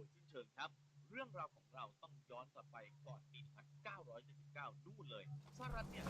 ดยสิ้นเชิงครับเรื่องราวของเราต้องย้อนกลับไปก่อนปี 1979 นู่นเลยสหรัฐเนี่ย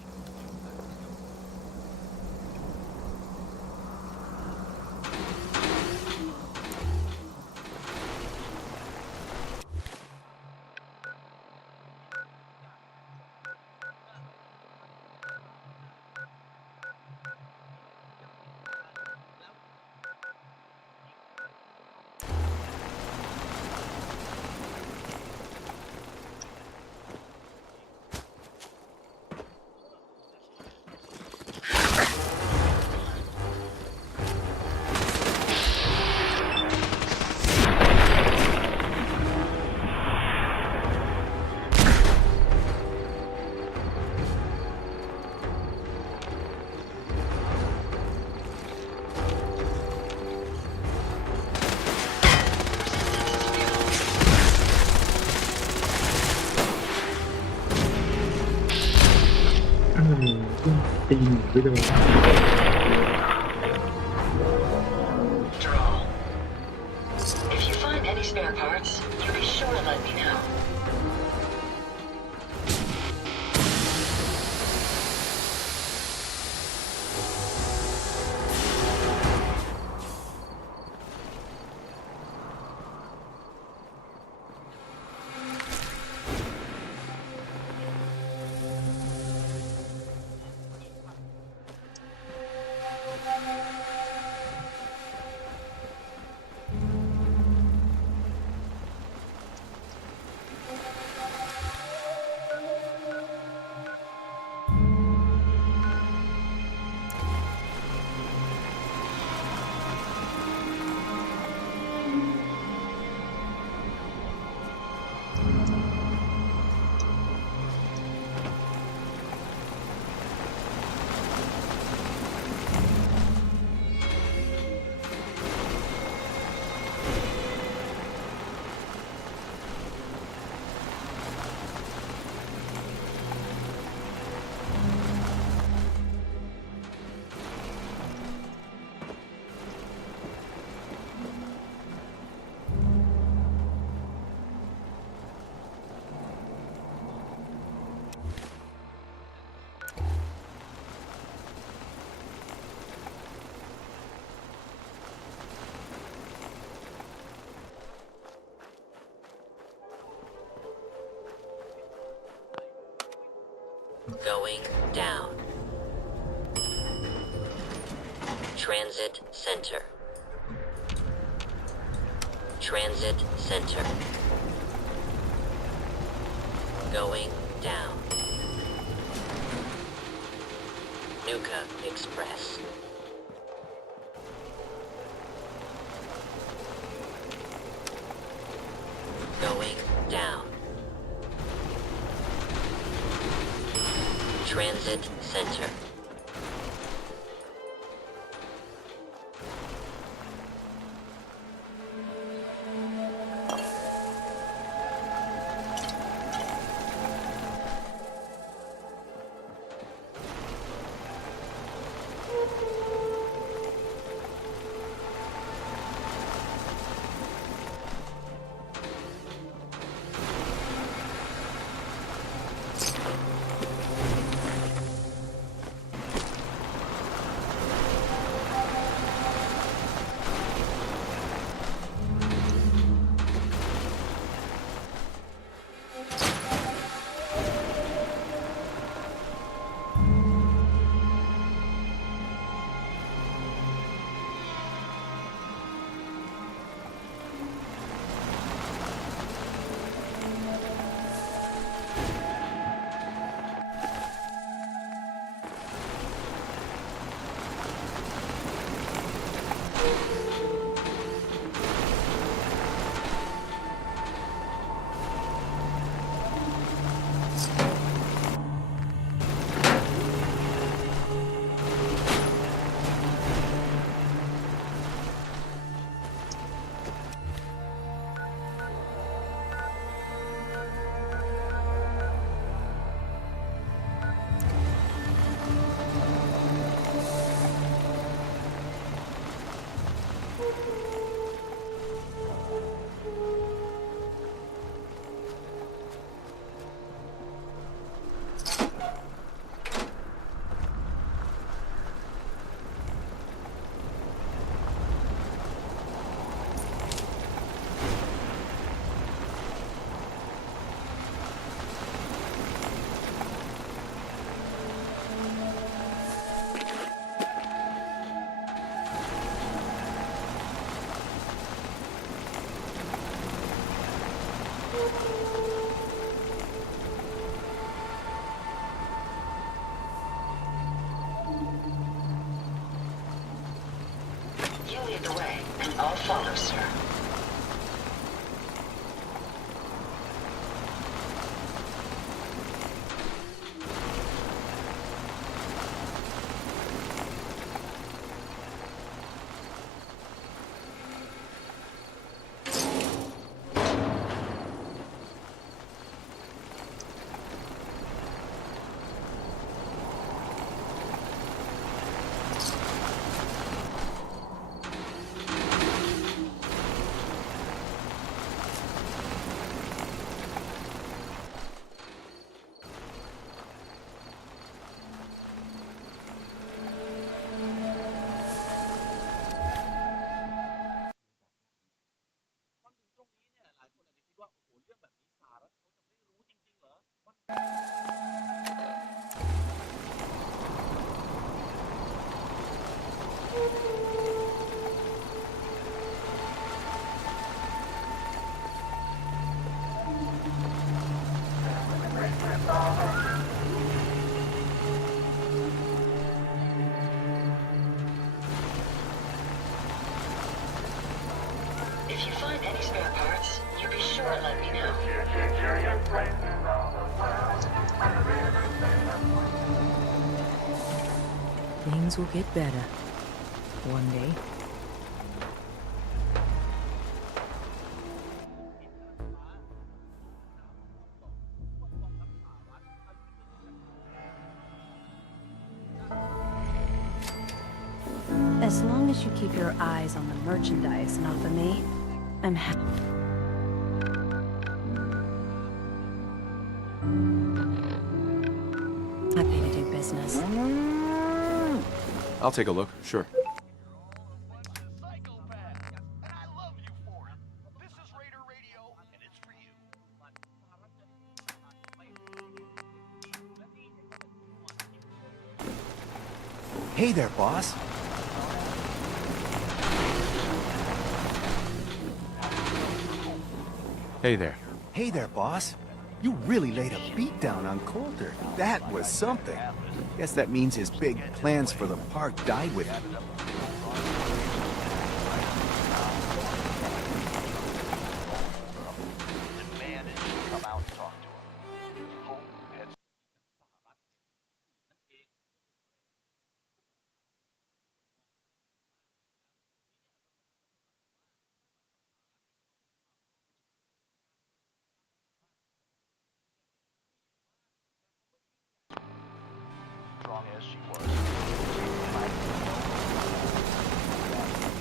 ตีหนึ่งไปเลย Draw. If you find any spare parts, you be sure to let me know. Going down. Transit center. Transit center. Going down. Nuka Express. Going down. Transit center. lead the way, and I'll follow, sir. If you find any spare parts, you be sure to let me know. Things will get better. One day. As long as you keep your eyes on the merchandise and off of me, I'm happy to do business. I'll take a look, sure. Hey there, boss. Hey there. Hey there, boss. You really laid a beat down on Coulter. That was something. Guess that means his big plans for the park died with him.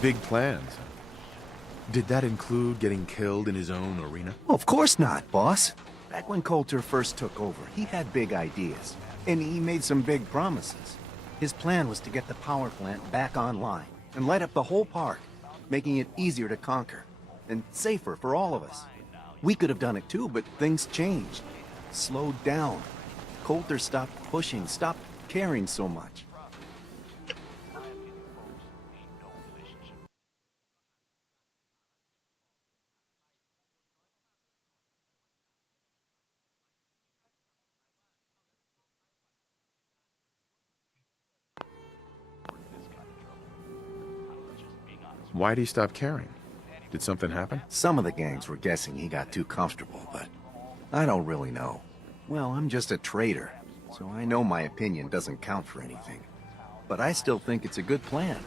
Big plans. Did that include getting killed in his own arena? Well, of course not, boss. Back when Coulter first took over, he had big ideas. And he made some big promises. His plan was to get the power plant back online and light up the whole park, making it easier to conquer and safer for all of us. We could have done it too, but things changed. Slowed down. Coulter stopped pushing, stopped caring so much. Why'd he stop caring? Did something happen? Some of the gangs were guessing he got too comfortable, but I don't really know. Well, I'm just a trader, so I know my opinion doesn't count for anything. But I still think it's a good plan.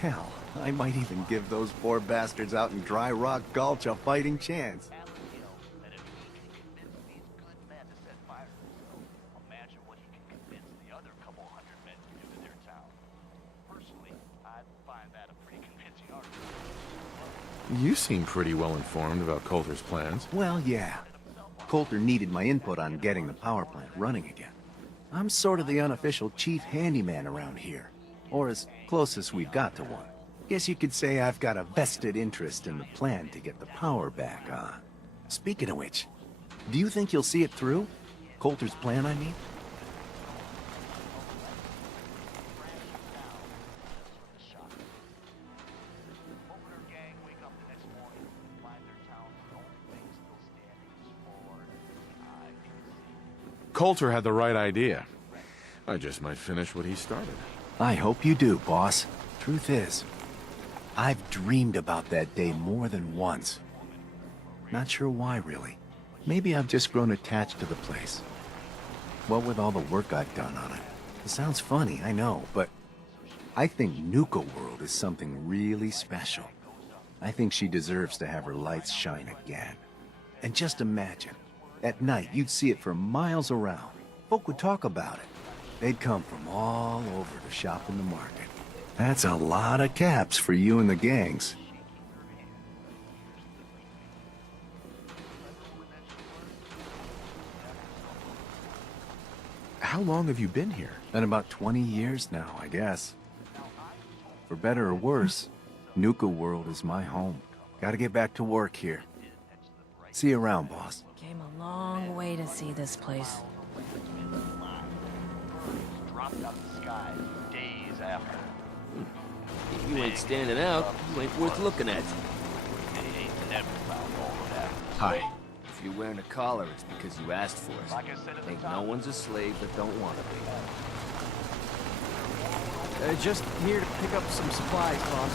Hell, I might even give those poor bastards out in Dry Rock Gulch a fighting chance. You seem pretty well informed about Coulter's plans. Well, yeah. Coulter needed my input on getting the power plant running again. I'm sort of the unofficial chief handyman around here, or as close as we've got to one. Guess you could say I've got a vested interest in the plan to get the power back on. Speaking of which, do you think you'll see it through? Coulter's plan, I mean? Coulter had the right idea. I just might finish what he started. I hope you do, boss. Truth is, I've dreamed about that day more than once. Not sure why, really. Maybe I've just grown attached to the place. What with all the work I've done on it. It sounds funny, I know, but I think Nuka World is something really special. I think she deserves to have her lights shine again. And just imagine, at night you'd see it for miles around. Folk would talk about it. They'd come from all over to shop in the market. That's a lot of caps for you and the gangs. How long have you been here? Been about 20 years now, I guess. For better or worse, Nuka World is my home. Gotta get back to work here. See you around, boss. Came a long way to see this place. Dropped out of the sky days after. If you ain't standing out, you ain't worth looking at. They ain't never found all of that. Hi. If you're wearing a collar, it's because you asked for it. Like I said at the Ain't top, no one's a slave that don't want to be. Just here to pick up some supplies, boss.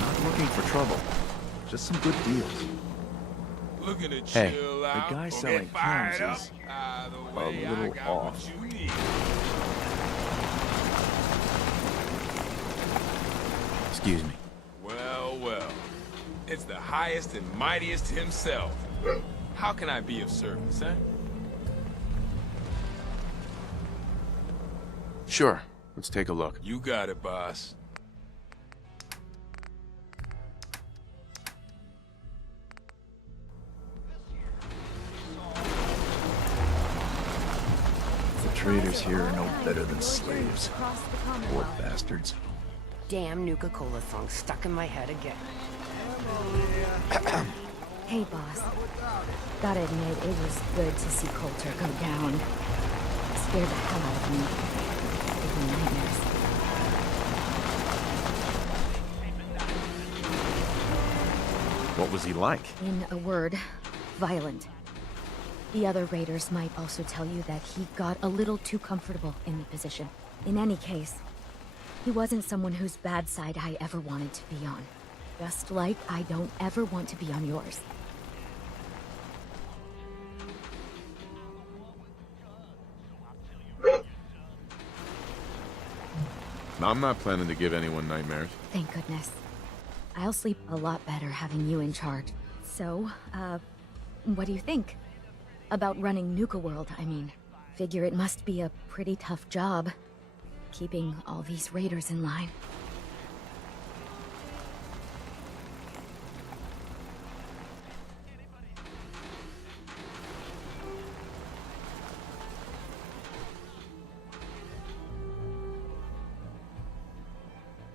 Not looking for trouble. Just some good deals. Looking to Hey, chill the out guy or selling get fired cams up? is Either a way, I little got off. what you need. Excuse me. Well, well. It's the highest and mightiest himself. How can I be of service, eh? Sure. Let's take a look. You got it, boss. The traders here are no better than slaves. Poor bastards. Damn Nuka-Cola song stuck in my head again. Hey, boss. Gotta admit, it was good to see Coulter go down. Scared the hell out of me. Gave me nightmares. What was he like? In a word, violent. The other raiders might also tell you that he got a little too comfortable in the position. In any case, he wasn't someone whose bad side I ever wanted to be on. Just like I don't ever want to be on yours. I'm not planning to give anyone nightmares. Thank goodness. I'll sleep a lot better having you in charge. So, what do you think? About running Nuka World, I mean. Figure it must be a pretty tough job, keeping all these raiders in line.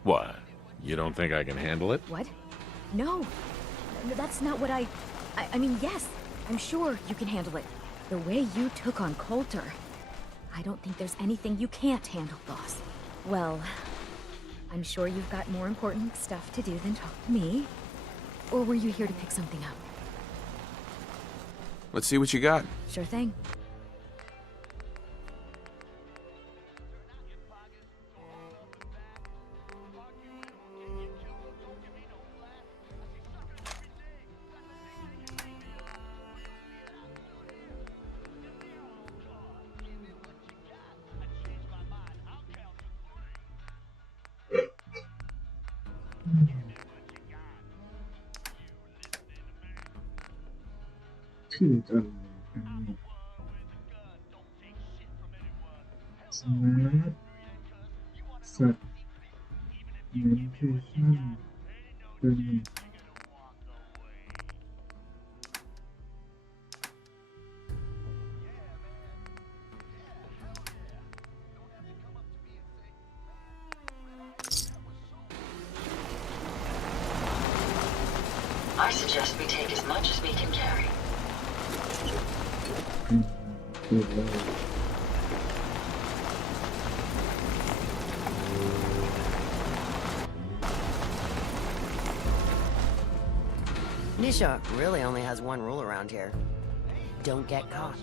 What? You don't think I can handle it? What? No. That's not what I mean, yes, I'm sure you can handle it. The way you took on Coulter. I don't think there's anything you can't handle, boss. Well, I'm sure you've got more important stuff to do than talk to me. Or were you here to pick something up? Let's see what you got. Sure thing.คืออะไรสมาร์ทสัตว์เมนเทชั่นเป็น I suggest we take as much as we can carry. คืออะไร Nisha really only has one rule around here. Don't get caught.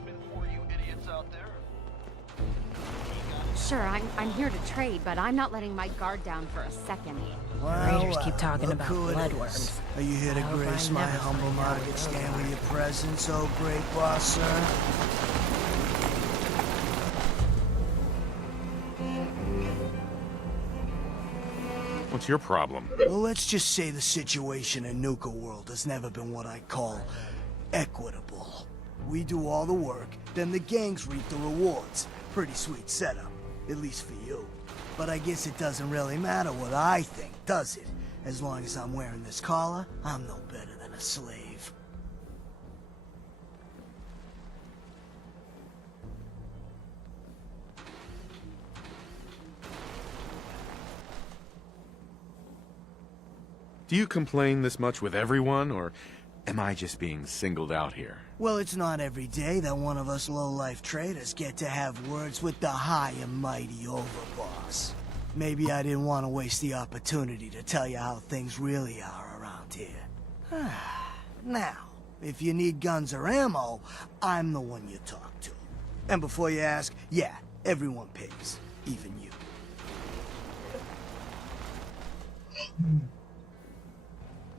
Sure, I'm here to trade, but I'm not letting my guard down for a second. Raiders keep talking look about who it bloodworms. is. Are you here to grace my humble market stand with your presence, oh great boss, sir? What's your problem? Well, let's just say the situation in Nuka World has never been what I call equitable. We do all the work, then the gangs reap the rewards. Pretty sweet setup, at least for you. But I guess it doesn't really matter what I think, does it? As long as I'm wearing this collar, I'm no better than a slave. Do you complain this much with everyone, or am I just being singled out here? Well, it's not every day that one of us low-life traders get to have words with the high and mighty overboss. Maybe I didn't want to waste the opportunity to tell you how things really are around here. Now, if you need guns or ammo, I'm the one you talk to. And before you ask, yeah, everyone pays, even you.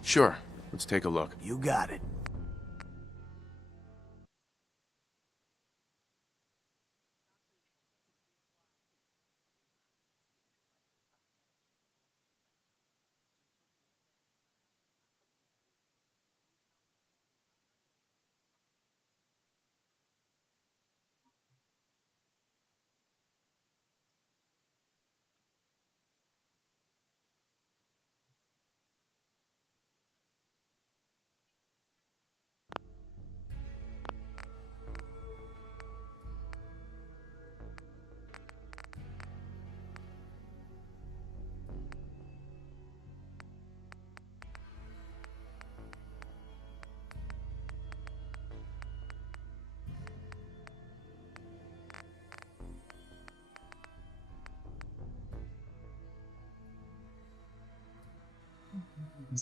Sure. Let's take a look. You got it.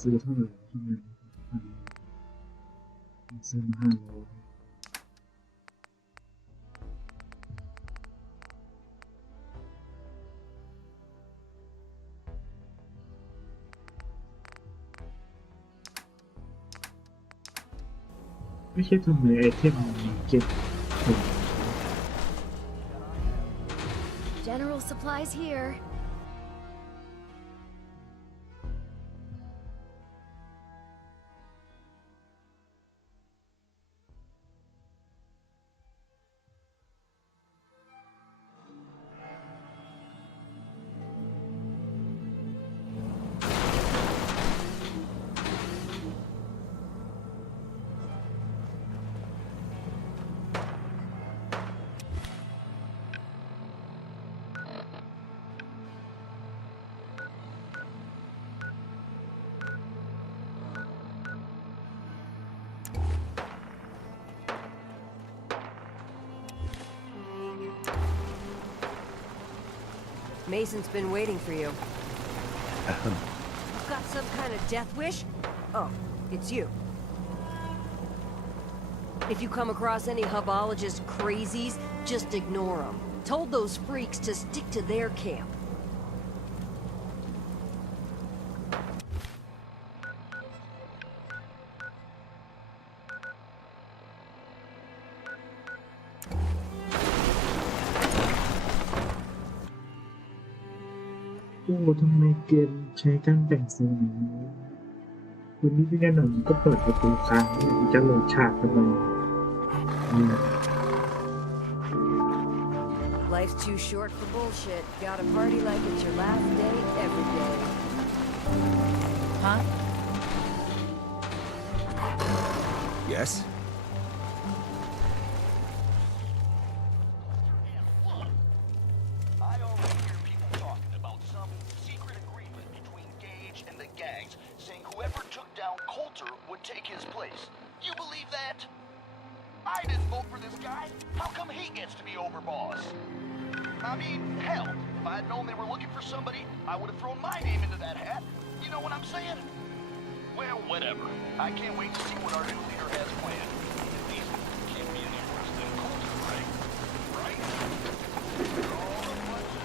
ซื้อเท่าไหร่ทำไมซื้อมา500ไม่ใช่ทำไมไอเทมมันเก็บ General supplies here. Mason's been waiting for you. You've got some kind of death wish? Oh, it's you. If you come across any hubologist crazies, just ignore them. Told those freaks to stick to their camp.โอ้ทำไมเกมใช้การแต่งสีนี้วันนี้พี่แน่นอนก็เปิดประตูค้างจะโหลดฉากทำไมLife's too short for bullshit. Gotta party like it's your last day every day. Huh? Yes? Take his place. You believe that? I didn't vote for this guy. How come he gets to be overboss? I mean, hell, if I had known they were looking for somebody, I would have thrown my name into that hat. You know what I'm saying? Well, whatever. I can't wait to see what our new leader has planned. At least it can't be any worse than Colton, right? Right? They're all a bunch of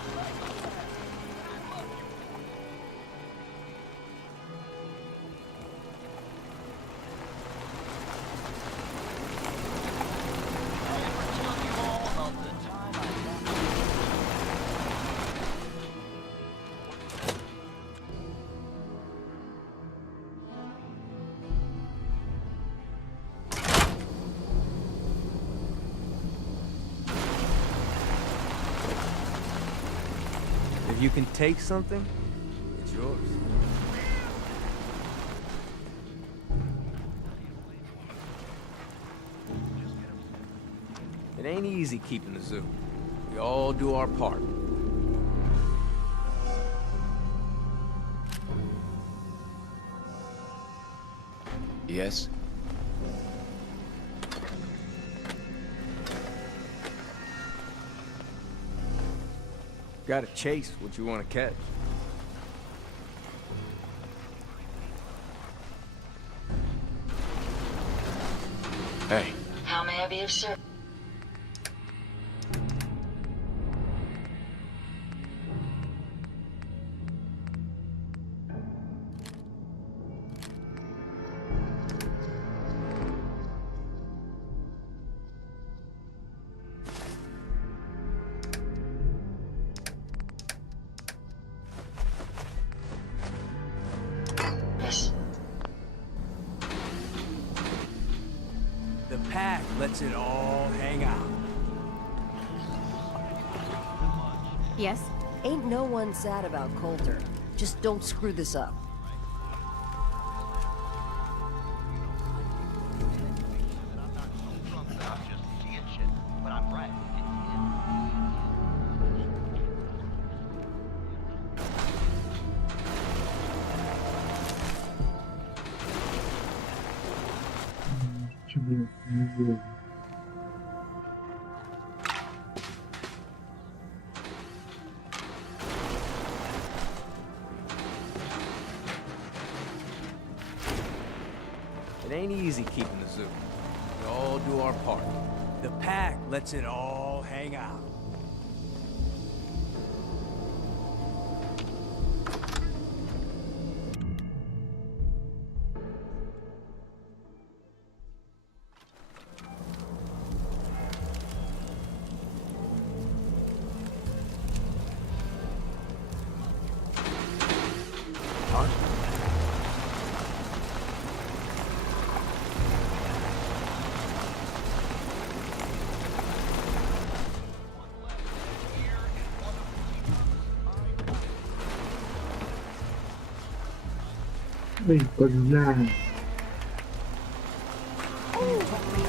If you can take something, it's yours. It ain't easy keeping the zoo. We all do our part. Yes? Gotta chase what you want to catch. Hey. How may I be of service? The pack lets it all hang out. Yes? Ain't no one sad about Coulter. Just don't screw this up. It ain't easy keeping the zoo. We all do our part. The pack lets it all hang out.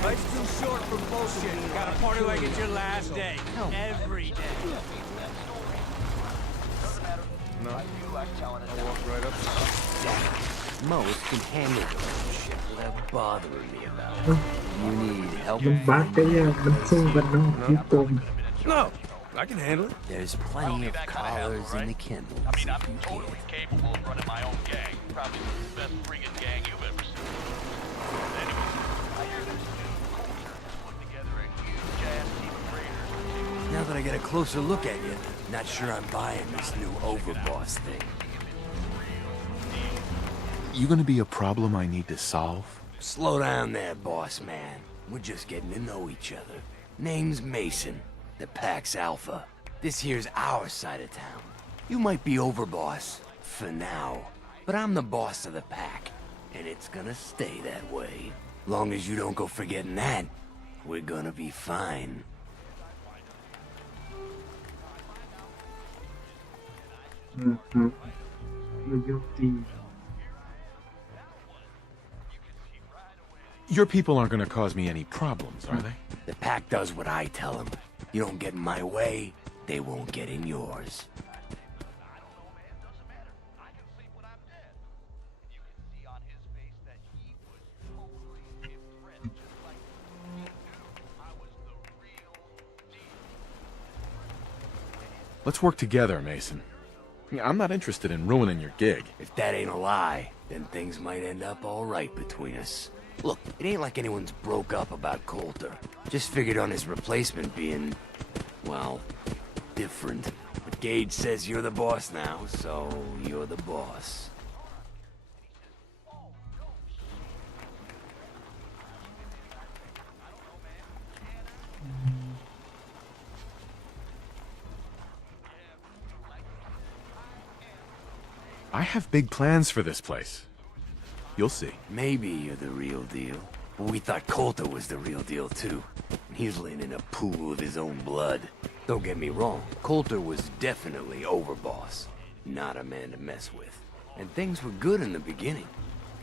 Life's too short for bullshit. Gotta party like it's your last day. Every day. No. I'll walk right up. Most can handle this shit without bothering me about it. You need help? No, I can handle it. There's plenty of collars in the kennels. I mean, I'm totally capable of running my own gang. Probably the best friggin' gang you've ever seen. Anyways, I hear this new Coulter has put together a huge-ass team of raiders. Now that I get a closer look at you, not sure I'm buying this new overboss thing. You gonna be a problem I need to solve? Slow down there, boss man. We're just getting to know each other. Name's Mason, the Pack's Alpha. This here's our side of town. You might be overboss, for now, but I'm the boss of the Pack, and it's gonna stay that way. Long as you don't go forgetting that, we're gonna be fine. Your people aren't gonna cause me any problems, are they? The Pack does what I tell them. You don't get in my way, they won't get in yours. Let's work together, Mason. I'm not interested in ruining your gig. If that ain't a lie, then things might end up all right between us. Look, it ain't like anyone's broke up about Coulter. Just figured on his replacement being, well, different. But Gage says you're the boss now, so you're the boss. I have big plans for this place. You'll see. Maybe you're the real deal. But we thought Coulter was the real deal, too. He's laying in a pool of his own blood. Don't get me wrong, Coulter was definitely overboss. Not a man to mess with. And things were good in the beginning.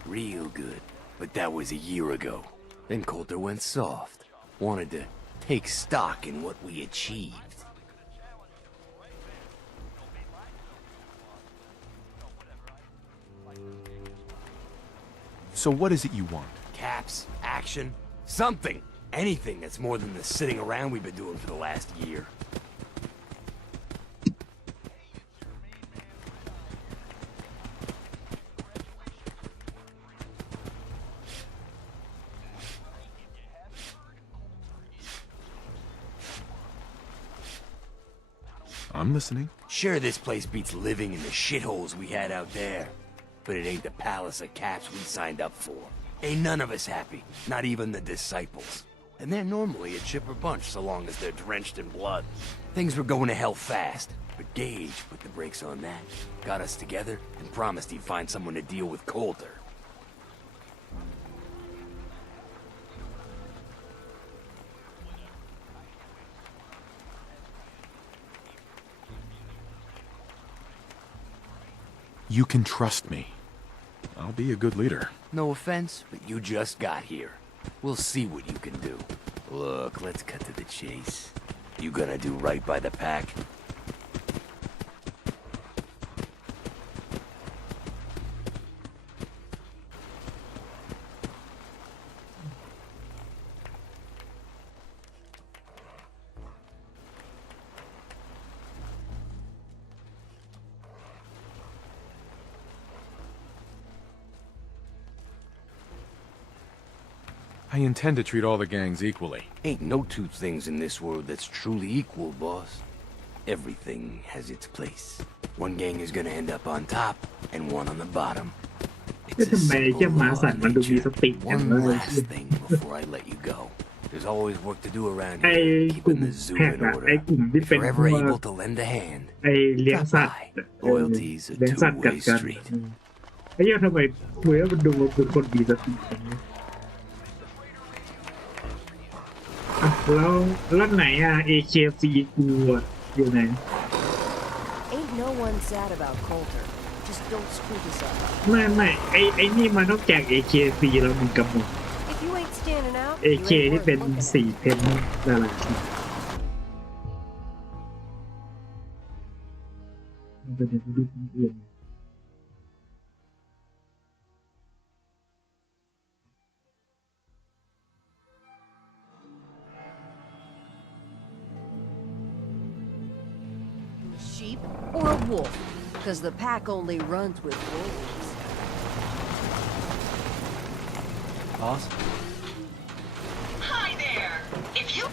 Real good. But that was a year ago. Then Coulter went soft. Wanted to take stock in what we achieved. So what is it you want? Caps, action, something. Anything that's more than the sitting around we've been doing for the last year. I'm listening. Sure, this place beats living in the shitholes we had out there. But it ain't the palace of caps we signed up for. Ain't none of us happy, not even the disciples. And they're normally a chipper bunch so long as they're drenched in blood. Things were going to hell fast, but Gage put the brakes on that. Got us together and promised he'd find someone to deal with Coulter. You can trust me. I'll be a good leader. No offense, but you just got here. We'll see what you can do. Look, let's cut to the chase. You gonna do right by the pack? I intend to treat all the gangs equally. Ain't no two things in this world that's truly equal, boss. Everything has its place. One gang is gonna end up on top, and one on the bottom. ทำไมเจ้าหมาสัตว์มันดูมีสติอย่าง One นั้นเลย last thing before I let you go. There's always work to do around ไอ้ here, กลุ่ม keeping the zoo แพะ in อะ order. ไอ้กลุ่มที่ If เป็น you're พว ever ก able to lend a hand, ไอ้เลี้ยงสัตว์ loyalty's a เลี้ยงสัตว์กัด two-way กัน street. ไอ้เหี้ยทำไมเว้ยมันดูเป็นคนมีสติอย่างนี้อ่ะแล้วไหนอ่ะ AKC กูอ่ะอยู่ไหน Ain't no one sad about Coulter. Just don't screw this up. ไม่ไอ้นี่มันต้องแจก AKC แล้วมึงกำหนด If you ain't standing out, AK ที่เป็น4เพนดารามันเป็นรูปอื่นsheep or a wolf, because the pack only runs with wolves. Boss? Hi there. If you...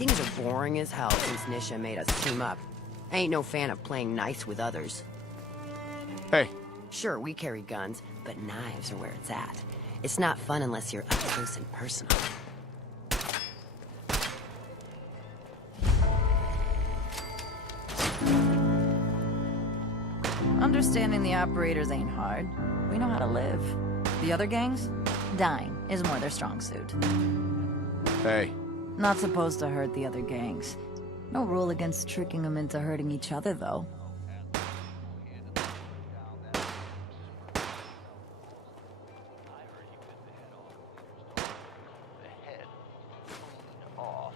Things are boring as hell since Nisha made us team up. I ain't no fan of playing nice with others. Hey. Sure, we carry guns, but knives are where it's at. It's not fun unless you're up close and personal. Understanding the operators ain't hard. We know how to live. The other gangs? Dying is more their strong suit. Hey. Not supposed to hurt the other gangs. No rule against tricking them into hurting each other, though. Off.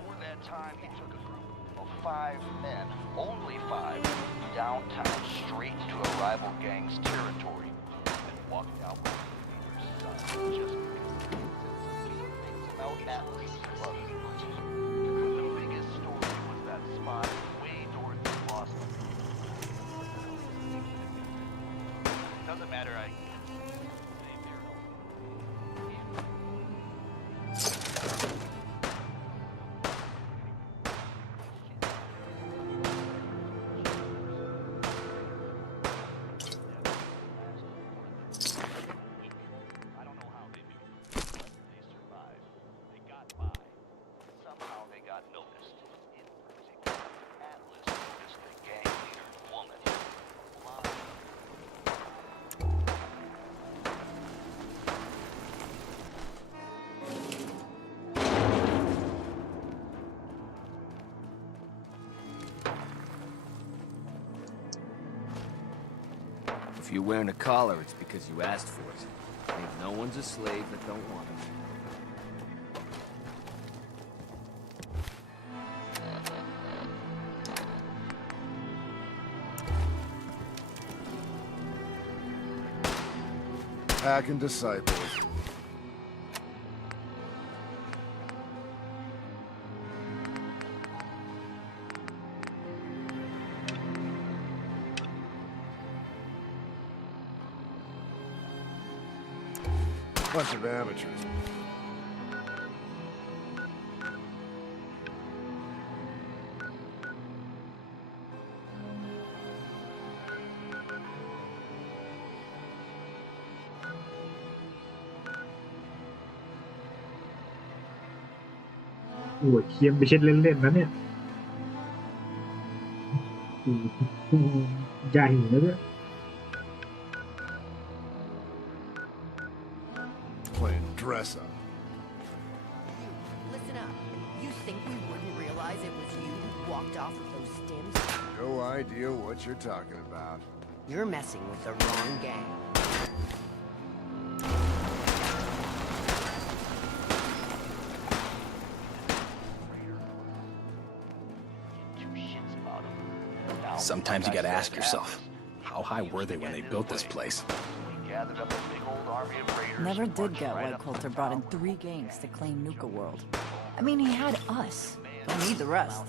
Over that time, he took a group of 5 men, only 5, downtown straight into a rival gang's territory, and walked out with their son just because out Atlas Club. The biggest story was that spot way north of Boston. Doesn't matter, If you're wearing a collar, it's because you asked for it. Ain't no one's a slave that don't want it. Hacking disciples. Bunch of amateurs.โอ้ยเคียมไปเช็ดเล่นๆนะเนี่ยโอ้โหใหญ่นะเนี่ย Playing dress up. Listen up. You think we wouldn't realize it was you who walked off with those stims? No idea what you're talking about. You're messing with the wrong gang. Sometimes you gotta ask yourself, how high were they when they built this place? Never did get why Coulter brought in 3 gangs to claim Nuka World. I mean, he had us. Don't need the rest.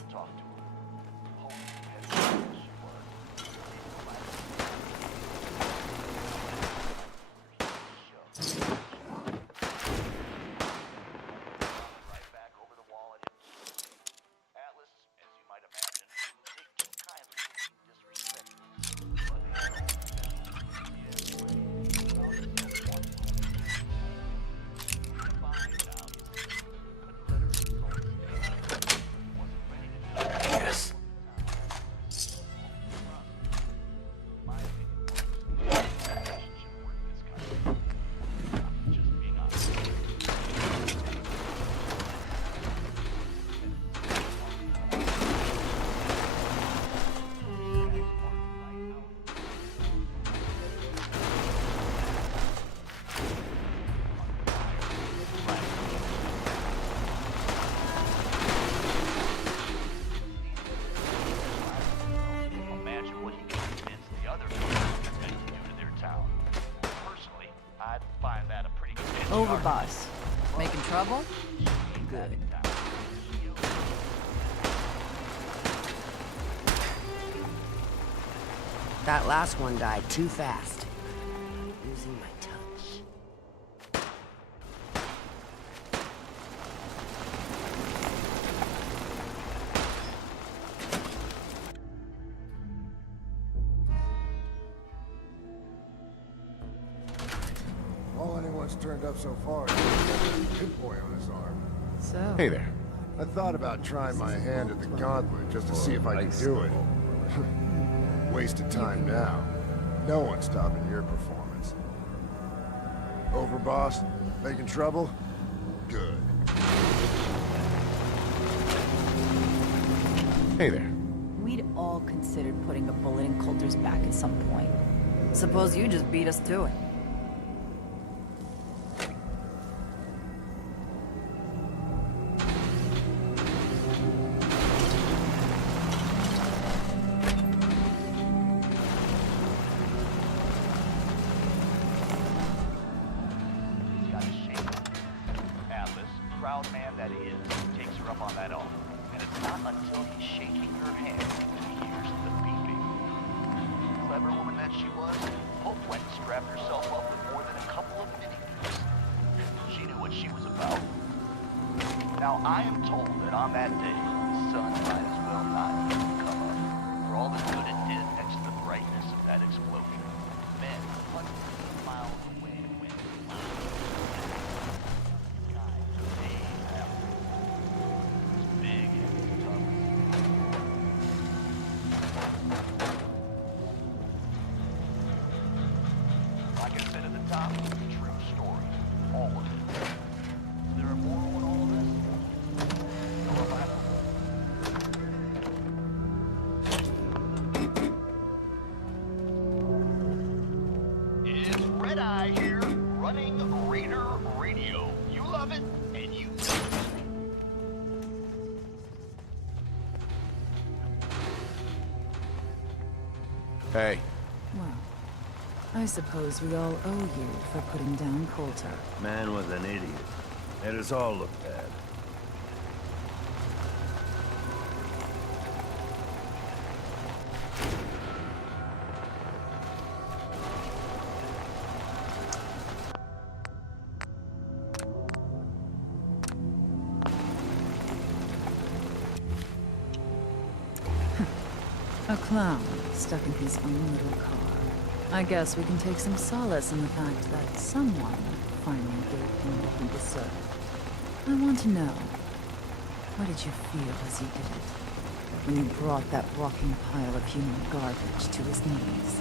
Overboss. Making trouble? Good. That last one died too fast. Losing my touch. All anyone's turned up so far is a hit boy on his arm. So... Hey there. I thought about trying my hand at the gauntlet just to see if I could do it. Waste of time now. No one's stopping your performance. Overboss? Making trouble? Good. Hey there. We'd all considered putting a bullet in Coulter's back at some point. Suppose you just beat us to it. Now, I am told that on that day, the sun might as well not even come up, for all the good it did next to the brightness of that explosion. Men hundreds of miles away went big and tough. Like I said at the top, true story, all of it. Is there a moral in all of this? No, Hey. Well, I suppose we all owe you for putting down Coulter. Man was an idiot. Made us all look bad. A clown stuck in his own little car. I guess we can take some solace in the fact that someone finally gave him what he deserved. I want to know, what did you feel as you did it? When you brought that walking pile of human garbage to his knees?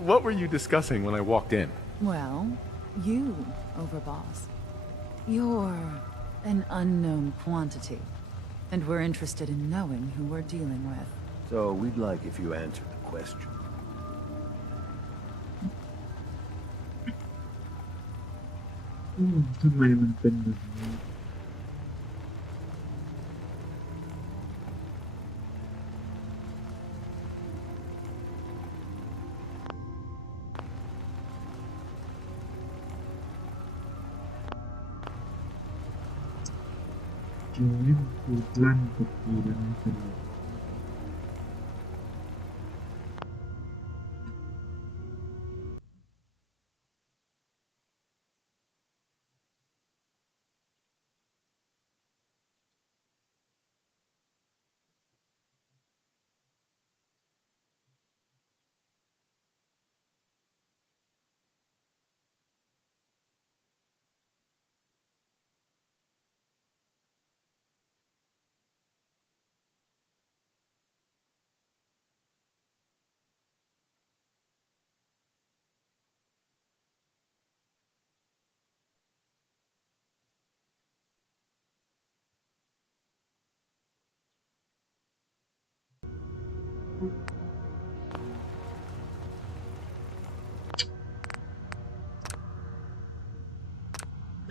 What were you discussing when I walked in? Well, you, Overboss. You're an unknown quantity, and we're interested in knowing who we're dealing with. So we'd like if you answered the question. ทำไมมันเป็นแบบนี้ จูนี่มันพูดลั่นกดทีแล้วนะสนุก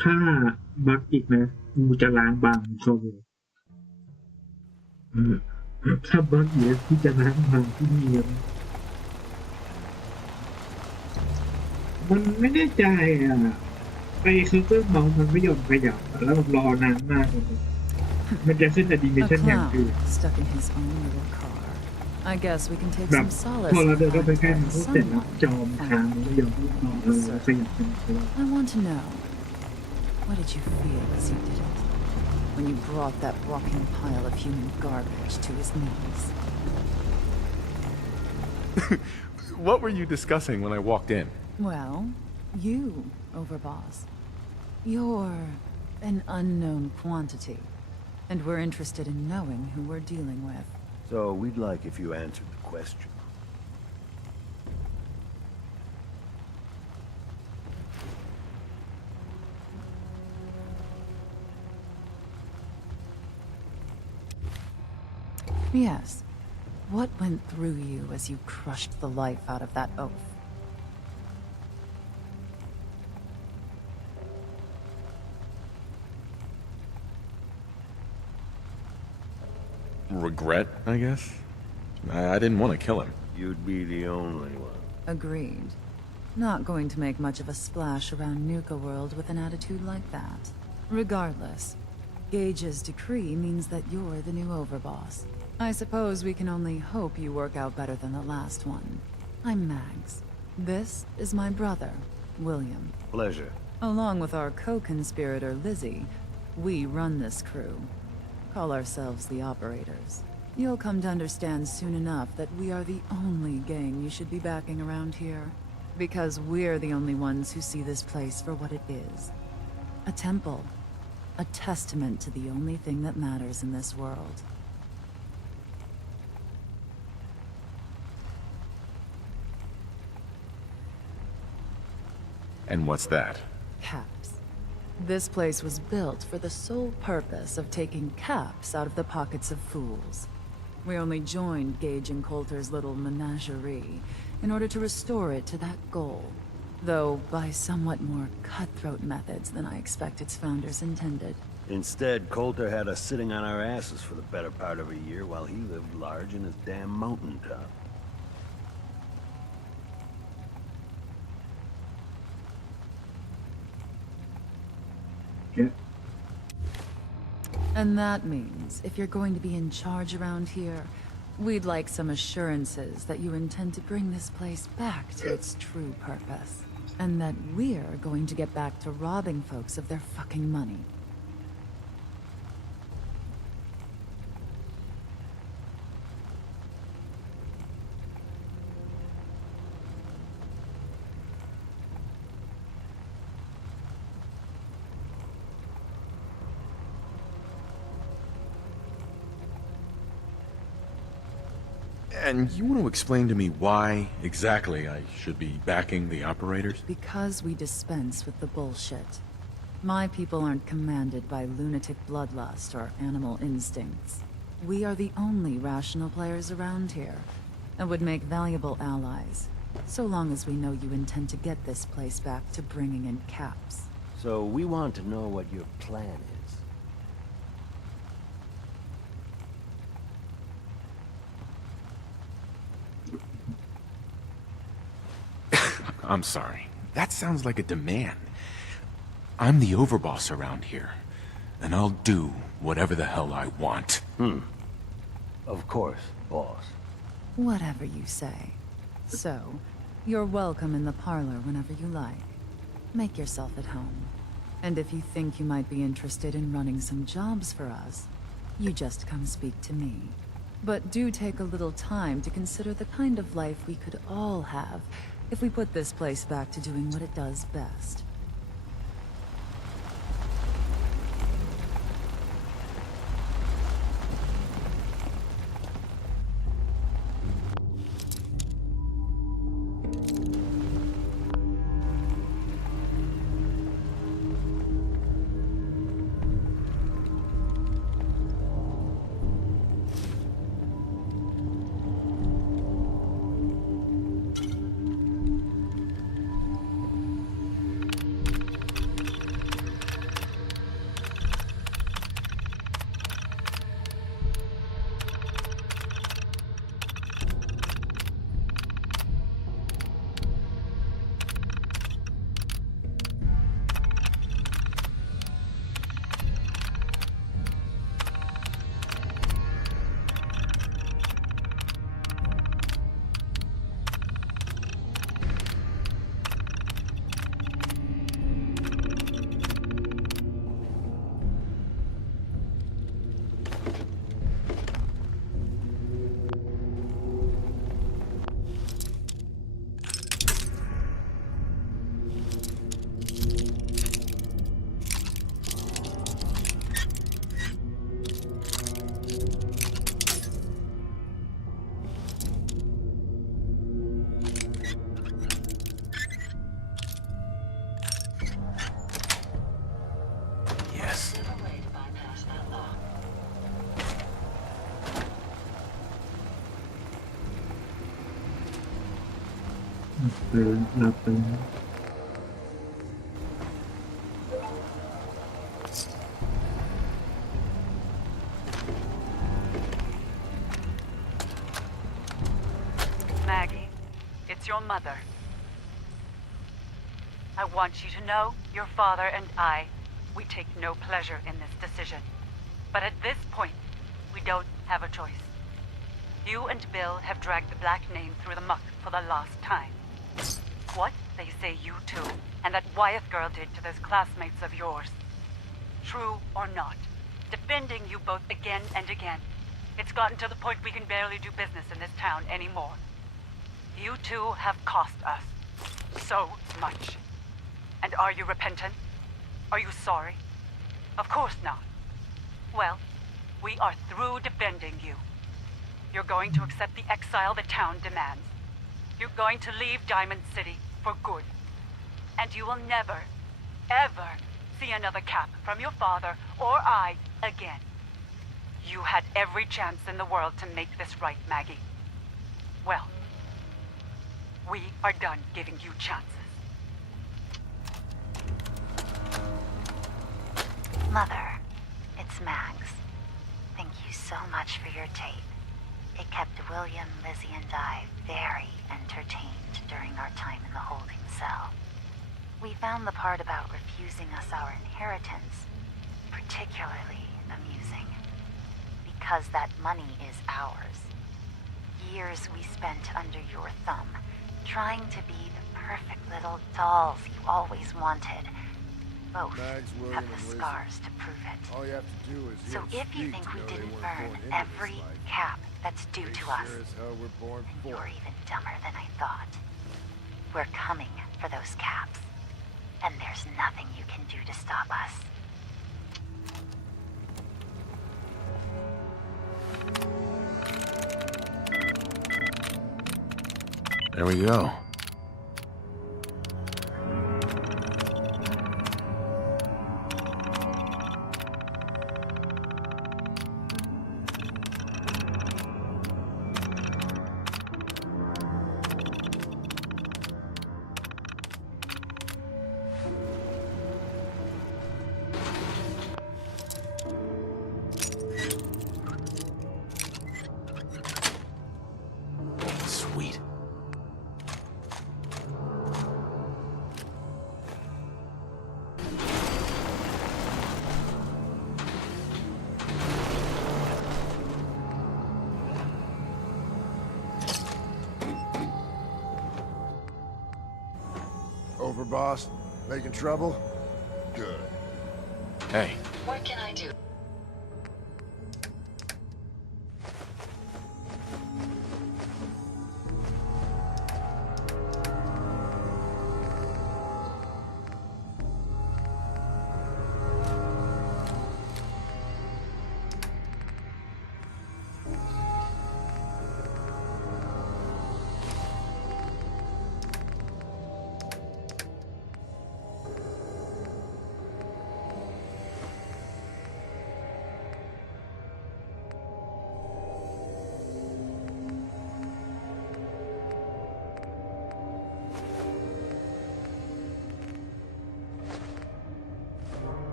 ถ้าบักอีกนะกูจะล้างบางเขาเลยถ้าบักอีกที่จะล้างบางที่นี่มันไม่แน่ใจอ่ะไปคือก็เมาส์มันไม่ยอมขยับแล้วแบบรอนานมากเลยมันจะขึ้นแอนิเมชันอย่างอื่น Stuck in his own little car. I guess we can take แบบ some solace พอเรา in เดิน the เข้าไป fact ใกล้มัน that ก็เสร็จแล้ว someone จอมทางมันไม่ยอมพูดต่อเลยขยับเป็นตัว I want to know, what did you feel as you did it? When you brought that walking pile of human garbage to his knees? What were you discussing when I walked in? Well, you, Overboss. You're an unknown quantity, and we're interested in knowing who we're dealing with. So we'd like if you answered the question. Yes. What went through you as you crushed the life out of that oath? Regret, I guess? I didn't want to kill him. You'd be the only one. Agreed. Not going to make much of a splash around Nuka World with an attitude like that. Regardless, Gage's decree means that you're the new Overboss. I suppose we can only hope you work out better than the last one. I'm Mags. This is my brother, William. Pleasure. Along with our co-conspirator, Lizzie, we run this crew. Call ourselves the Operators. You'll come to understand soon enough that we are the only gang you should be backing around here. Because we're the only ones who see this place for what it is. A temple. A testament to the only thing that matters in this world. And what's that? Caps. This place was built for the sole purpose of taking caps out of the pockets of fools. We only joined Gage and Coulter's little menagerie in order to restore it to that goal. though by somewhat more cutthroat methods than I expect its founders intended. Instead, Coulter had us sitting on our asses for the better part of a year while he lived large in his damn mountaintop. Yeah. And that means, if you're going to be in charge around here, we'd like some assurances that you intend to bring this place back to its true purpose. And that we're going to get back to robbing folks of their fucking money. And you want to explain to me why exactly I should be backing the operators? Because we dispense with the bullshit. My people aren't commanded by lunatic bloodlust or animal instincts. We are the only rational players around here, and would make valuable allies, so long as we know you intend to get this place back to bringing in caps. So we want to know what your plan is. I'm sorry. That sounds like a demand. I'm the overboss around here, and I'll do whatever the hell I want. Of course, boss. Whatever you say. So, you're welcome in the parlor whenever you like. Make yourself at home. And if you think you might be interested in running some jobs for us, you just come speak to me. But do take a little time to consider the kind of life we could all have if we put this place back to doing what it does best. Maggie, it's your mother. I want you to know your father and we take no pleasure in this decision. But at this point, we don't have a choice. You and Bill have dragged the black name through the muck for the last time. What they say you two and that Wyeth girl did to those classmates of yours. True or not, defending you both again and again. It's gotten to the point we can barely do business in this town anymore. You two have cost us so much. And are you repentant? Are you sorry? Of course not. Well, we are through defending you. You're going to accept the exile the town demands. You're going to leave Diamond City for good. And you will never, ever see another cap from your father or I again. You had every chance in the world to make this right, Maggie. Well, we are done giving you chances. Mother, it's Max. Thank you so much for your tape. It kept William, Lizzie, and I very entertained during our time in the holding cell. We found the part about refusing us our inheritance particularly amusing. Because that money is ours. Years we spent under your thumb, trying to be the perfect little dolls you always wanted. Both have the scars to prove it. All you have to do is So if you think we didn't earn every cap that's due to us, then you're even dumber than I thought. We're coming for those caps, and there's nothing you can do to stop us. There we go. Sweet. Over, boss? Making trouble? Good. Hey. What can I do?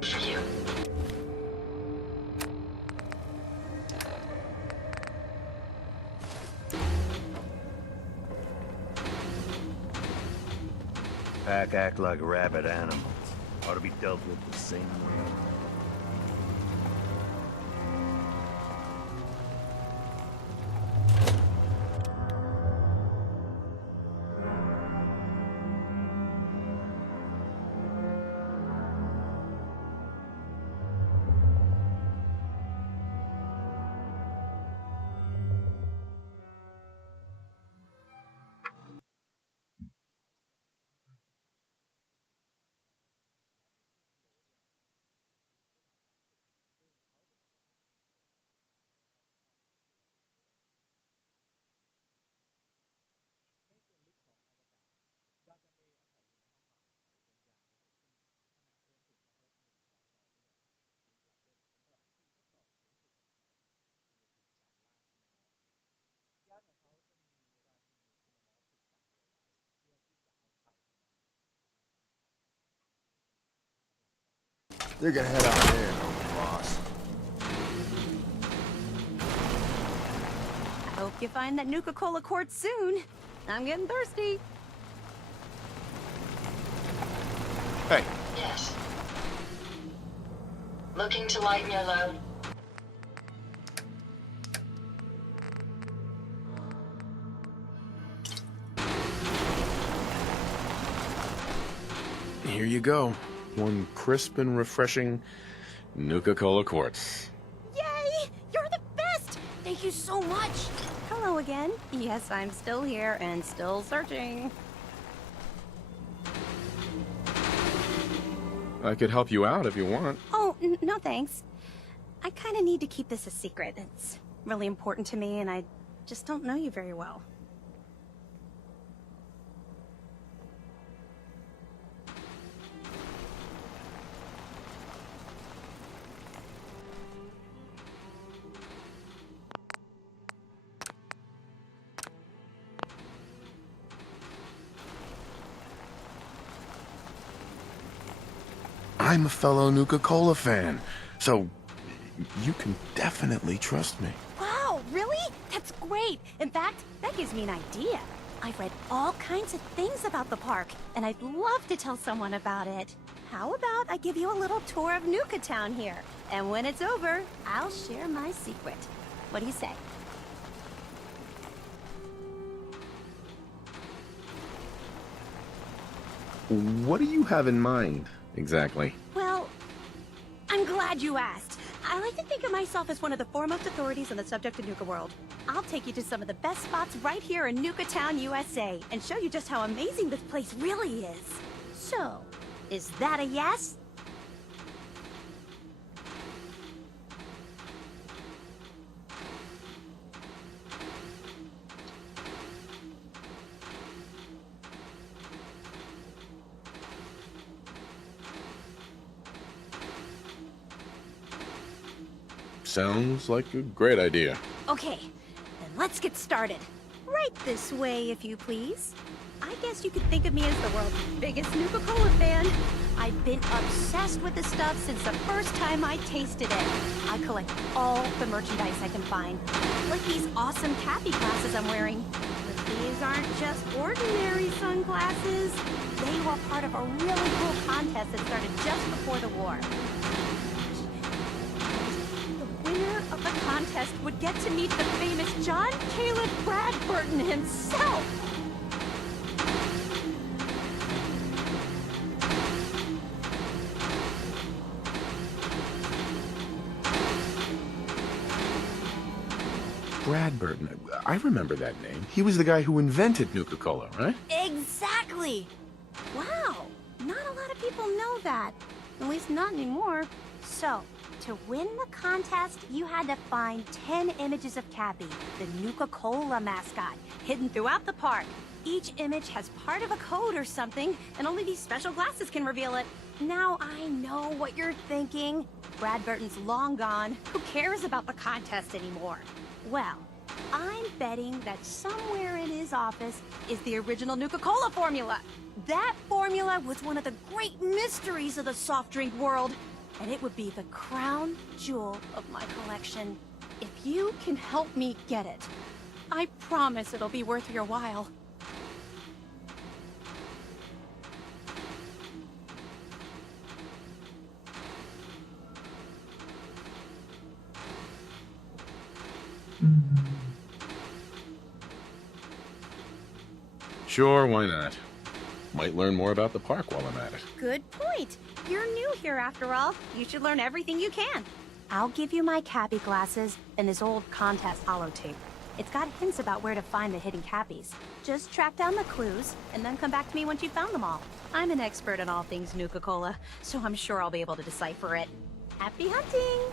For you. Pack act like rabid animals. Ought to be dealt with the same way. You can head on in, boss. I hope you find that Nuka-Cola quartz soon. I'm getting thirsty. Hey. Yes. Looking to lighten your load? Here you go. One crisp and refreshing Nuka-Cola quartz. Yay! You're the best! Thank you so much! Hello again. Yes, I'm still here and still searching. I could help you out if you want. Oh, no thanks. I kind of need to keep this a secret. It's really important to me, and I just don't know you very well. I'm a fellow Nuka-Cola fan, so you can definitely trust me. Wow, really? That's great. In fact, that gives me an idea. I've read all kinds of things about the park, and I'd love to tell someone about it. How about I give you a little tour of Nuka Town here, and when it's over, I'll share my secret. What do you say? What do you have in mind, exactly? Well, I'm glad you asked. I like to think of myself as one of the foremost authorities on the subject of Nuka World. I'll take you to some of the best spots right here in Nuka Town, USA, and show you just how amazing this place really is. So, is that a yes? Sounds like a great idea. Okay, then let's get started. Right this way, if you please. I guess you could think of me as the world's biggest Nuka-Cola fan. I've been obsessed with this stuff since the first time I tasted it. I collect all the merchandise I can find, like these awesome Cappy glasses I'm wearing. But these aren't just ordinary sunglasses. They were part of a really cool contest that started just before the war. The winner of the contest would get to meet the famous John Caleb Bradburton himself. Bradburton. I remember that name. He was the guy who invented Nuka-Cola, right? Exactly! Wow, not a lot of people know that. At least not anymore. So, to win the contest, you had to find 10 images of Cappy, the Nuka-Cola mascot, hidden throughout the park. Each image has part of a code or something, and only these special glasses can reveal it. Now I know what you're thinking. Bradburton's long gone. Who cares about the contest anymore? Well, I'm betting that somewhere in his office is the original Nuka-Cola formula. That formula was one of the great mysteries of the soft drink world, and it would be the crown jewel of my collection. If you can help me get it, I promise it'll be worth your while. Sure, why not? Might learn more about the park while I'm at it. Good point. You're new here after all. You should learn everything you can. I'll give you my Cappy glasses and this old contest holotape. It's got hints about where to find the hidden Cappies. Just track down the clues and then come back to me once you've found them all. I'm an expert in all things Nuka-Cola, so I'm sure I'll be able to decipher it. Happy hunting!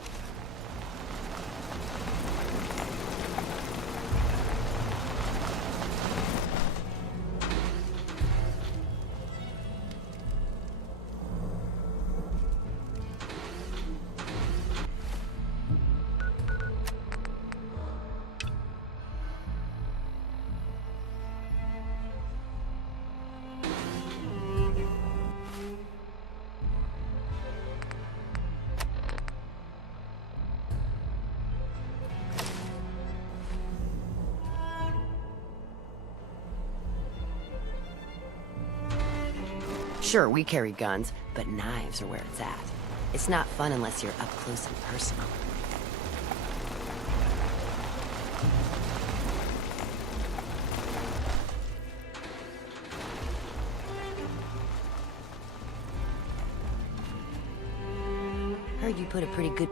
Sure, we carry guns, but knives are where it's at. It's not fun unless you're up close and personal. Heard you put a pretty good...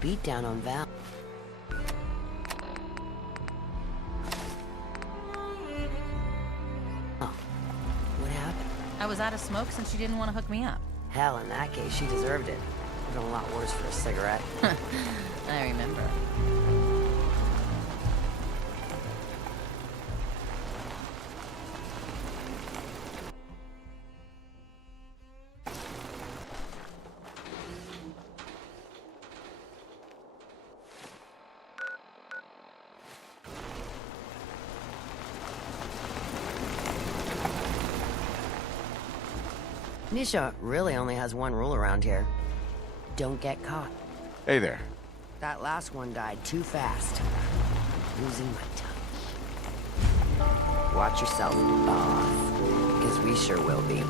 beatdown on Val. Oh, what happened? I was out of smoke since she didn't want to hook me up. Hell, in that case, she deserved it. Would've been a lot worse for a cigarette. I remember. Nisha really only has one rule around here. Don't get caught. Hey there. That last one died too fast. Losing my touch. Watch yourself, boss. Because we sure will be.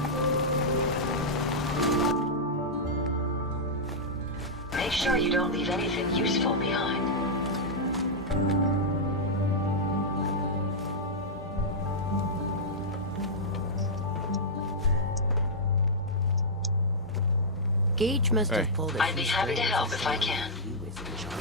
Make sure you don't leave anything useful behind. Gage must have pulled a I'd be happy to help if I can. He was in charge.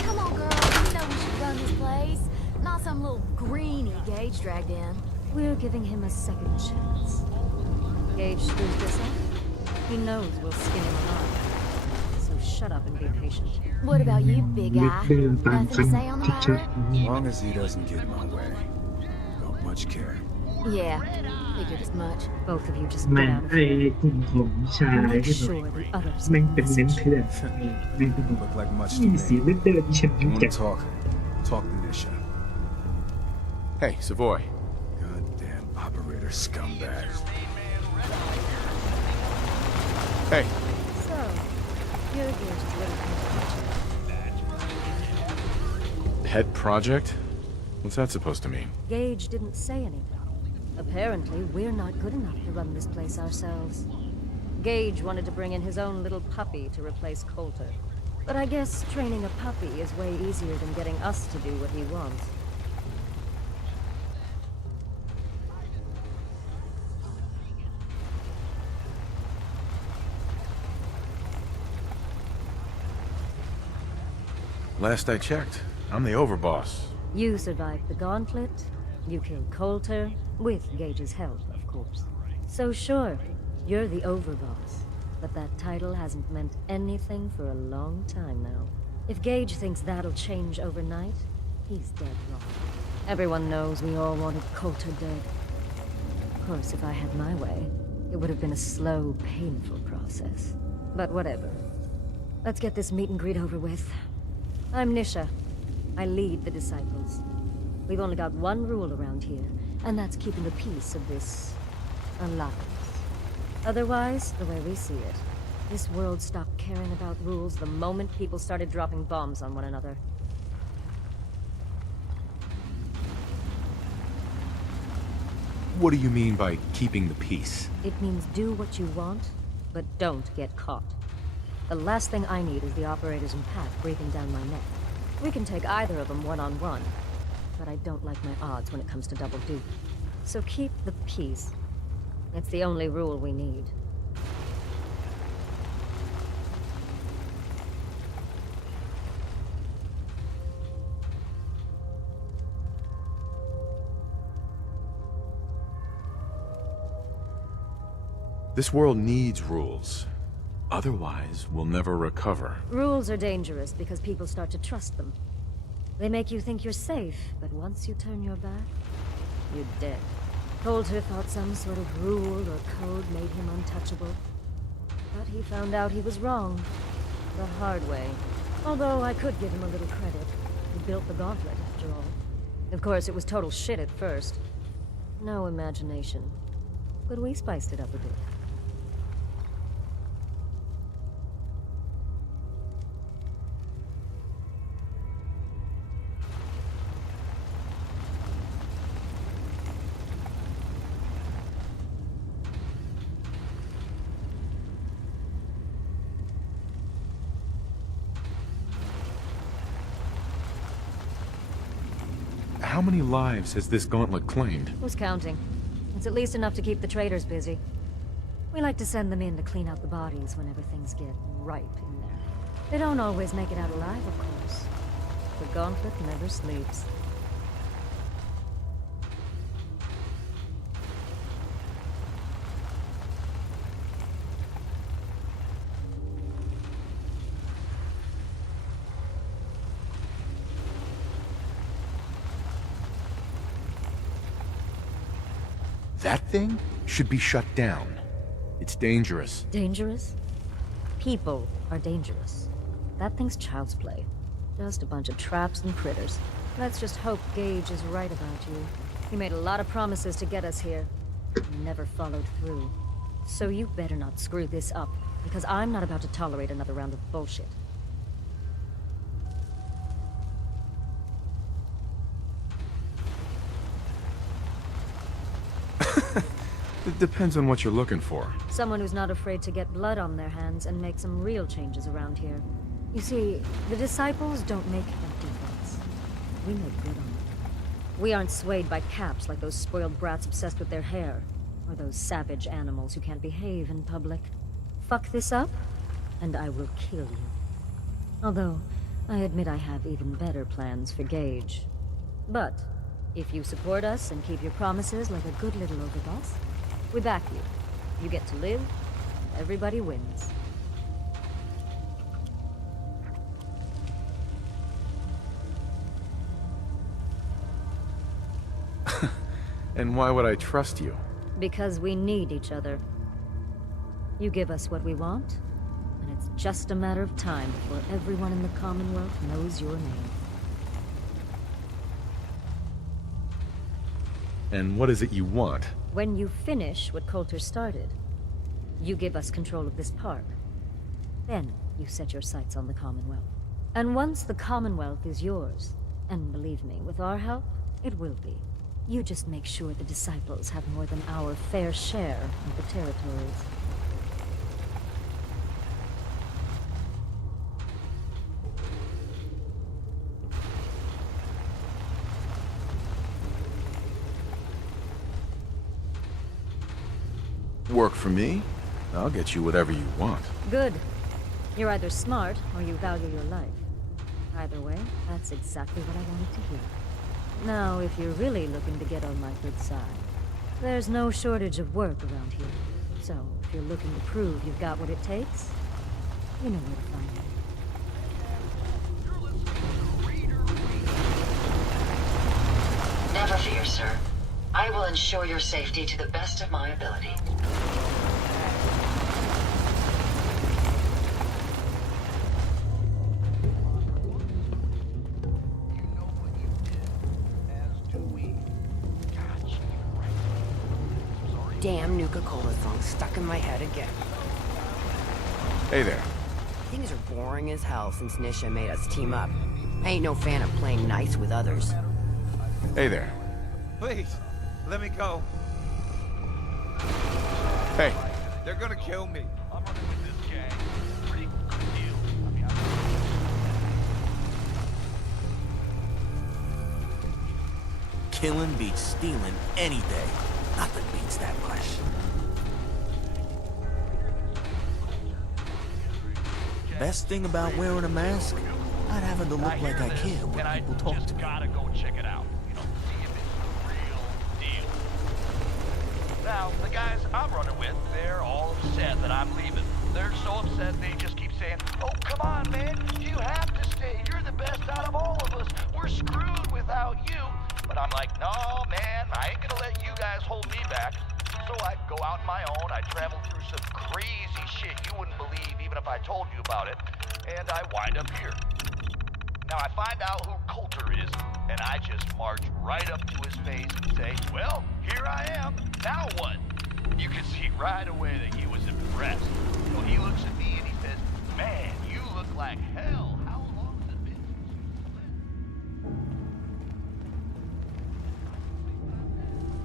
Come on, girl. You know we should run this place. Not some little greenie Gage dragged in. We're giving him a second chance. Gage screws this up. He knows we'll skin him alive. So shut up and be patient. What about you, big eye? เดินตาม Nothing กัน to say on the ชัด matter? ๆ As long as he doesn't get in my way. Don't much care. Yeah, figured as much. Both of you just แม่ get ง out of ไอ้ here. กลุ่มของชาย Make ที่แบบ sure the others แม่งเป็นเน้นเถื่อนแม่งเป็นแบบ Look like much to มี me. เสียงเดินๆฉัน You จั wanna ด talk? Talk to Nisha. Hey, Savoy. Goddamn operator scumbag. Hey. So, you're Gage's little Head project? What's that supposed to mean? Gage didn't say anything. Apparently, we're not good enough to run this place ourselves. Gage wanted to bring in his own little puppy to replace Coulter. But I guess training a puppy is way easier than getting us to do what he wants. Last I checked, I'm the overboss. You survived the gauntlet. You killed Coulter, with Gage's help, of course. So sure, you're the overboss. But that title hasn't meant anything for a long time now. If Gage thinks that'll change overnight, he's dead wrong. Everyone knows we all wanted Coulter dead. Of course, if I had my way, it would have been a slow, painful process. But whatever. Let's get this meet and greet over with. I'm Nisha. I lead the Disciples. We've only got one rule around here, and that's keeping the peace of this alliance. Otherwise, the way we see it, this world stopped caring about rules the moment people started dropping bombs on one another. What do you mean by keeping the peace? It means do what you want, but don't get caught. The last thing I need is the operators in Pat breathing down my neck. We can take either of them one-on-one, but I don't like my odds when it comes to double duty. So keep the peace. That's the only rule we need. This world needs rules. Otherwise, we'll never recover. Rules are dangerous because people start to trust them. They make you think you're safe, but once you turn your back, you're dead. Coulter thought some sort of rule or code made him untouchable. But he found out he was wrong. The hard way. Although I could give him a little credit. He built the gauntlet, after all. Of course, it was total shit at first. No imagination. But we spiced it up a bit. How many lives has this gauntlet claimed? Who's counting? It's at least enough to keep the traders busy. We like to send them in to clean out the bodies whenever things get ripe in there. They don't always make it out alive, of course. The gauntlet never sleeps. That thing should be shut down. It's dangerous. Dangerous? People are dangerous. That thing's child's play. Just a bunch of traps and critters. Let's just hope Gage is right about you. He made a lot of promises to get us here. And never followed through. So you better not screw this up, because I'm not about to tolerate another round of bullshit. It depends on what you're looking for. Someone who's not afraid to get blood on their hands and make some real changes around here. You see, the disciples don't make empty threats. We make good on them. We aren't swayed by caps like those spoiled brats obsessed with their hair, or those savage animals who can't behave in public. Fuck this up, and I will kill you. Although, I admit I have even better plans for Gage. But, if you support us and keep your promises like a good little overboss, we back you. You get to live, and everybody wins. And why would I trust you? Because we need each other. You give us what we want, and it's just a matter of time before everyone in the Commonwealth knows your name. And what is it you want? When you finish what Coulter started, you give us control of this park. Then you set your sights on the Commonwealth. And once the Commonwealth is yours, and believe me, with our help, it will be. You just make sure the disciples have more than our fair share of the territories. Work for me? I'll get you whatever you want. Good. You're either smart or you value your life. Either way, that's exactly what I wanted to hear. Now, if you're really looking to get on my good side, there's no shortage of work around here. So, if you're looking to prove you've got what it takes, you know where to find me. Never fear, sir. I will ensure your safety to the best of my ability. Damn Nuka-Cola song stuck in my head again. Hey there. Things are boring as hell since Nisha made us team up. I ain't no fan of playing nice with others. Hey there. Please, let me go. Hey. They're gonna kill me. I'm running with this gang. Pretty good deal. Killing beats stealing any day. Nothing beats that much. Best thing about wearing a mask? Not having to look like I care when people talk to me. Gotta go check it out. You know, see if it's the real deal. Now, the guys I'm running with, they're all upset that I'm leaving. They're so upset they just keep saying, "Oh, come on, man, you have to stay. You're the best out of all of us. We're screwed without you." But I'm like, no, man, I ain't gonna let you guys hold me back. So I go out on my own, I travel through some crazy shit you wouldn't believe even if I told you about it, and I wind up here. Now I find out who Coulter is, and I just march right up to his face and say, "Well, here I am, now what?" You can see right away that he was impressed. So he looks at me and he says, "Man, you look like hell. How long has it been?"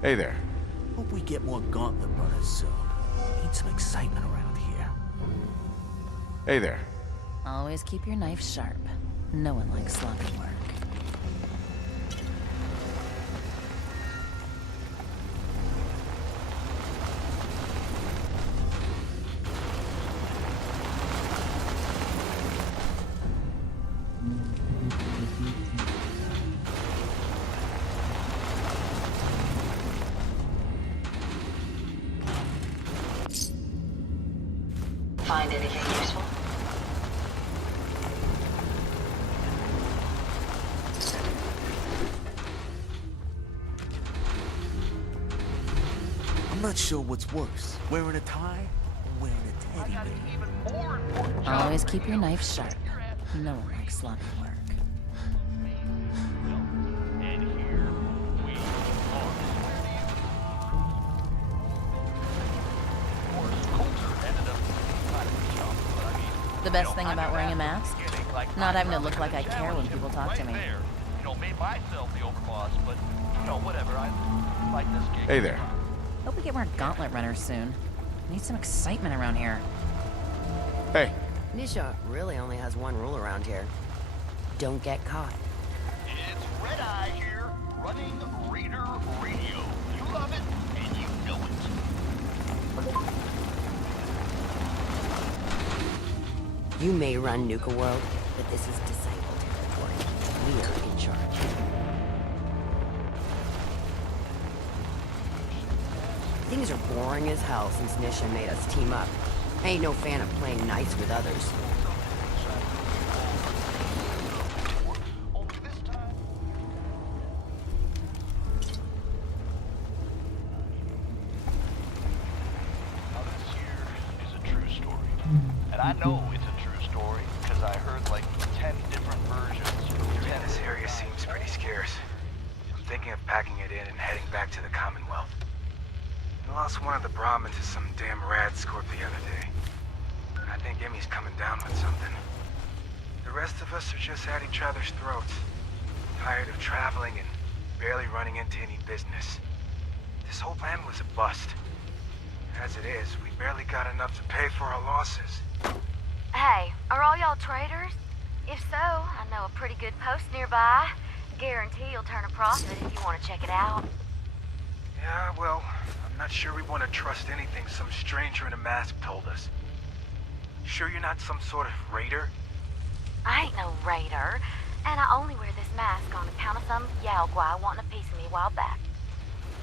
Hey there. Hope we get more Gauntlet runners soon. Need some excitement around here. Hey there. Always keep your knife sharp. No one likes sloppy work. Anything useful? I'm not sure what's worse, wearing a tie or wearing a teddy bear. Always keep your knife sharp. No one likes sloppy work. The best thing about wearing a mask? Not having to look like I care when people talk to me. You know, made myself the overboss, but, you know, whatever. I like this gig. Hey there. Hope we get more gauntlet runners soon. Need some excitement around here. Hey. Nisha really only has one rule around here. Don't get caught. It's Red Eye here, running Raider Radio. You love it, and you know it. You may run Nuka World, but this is Disciple territory. We are in charge. Things are boring as hell since Nisha made us team up. I ain't no fan of playing nice with others. And I know it's a true story, because I heard like 10 different versions. This area seems pretty scarce. I'm thinking of packing it in and heading back to the Commonwealth. We lost one of the Brahmins to some damn rad scorp the other day. I think Emmy's coming down with something. The rest of us are just at each other's throats. Tired of traveling and barely running into any business. This whole plan was a bust. As it is, we barely got enough to pay for our losses. Hey, are all y'all traders? If so, I know a pretty good post nearby. Guarantee you'll turn a profit if you want to check it out. Yeah, well, I'm not sure we want to trust anything some stranger in a mask told us. Sure you're not some sort of raider? I ain't no raider, and I only wear this mask on account of some Yaogwai wanting a piece of me a while back.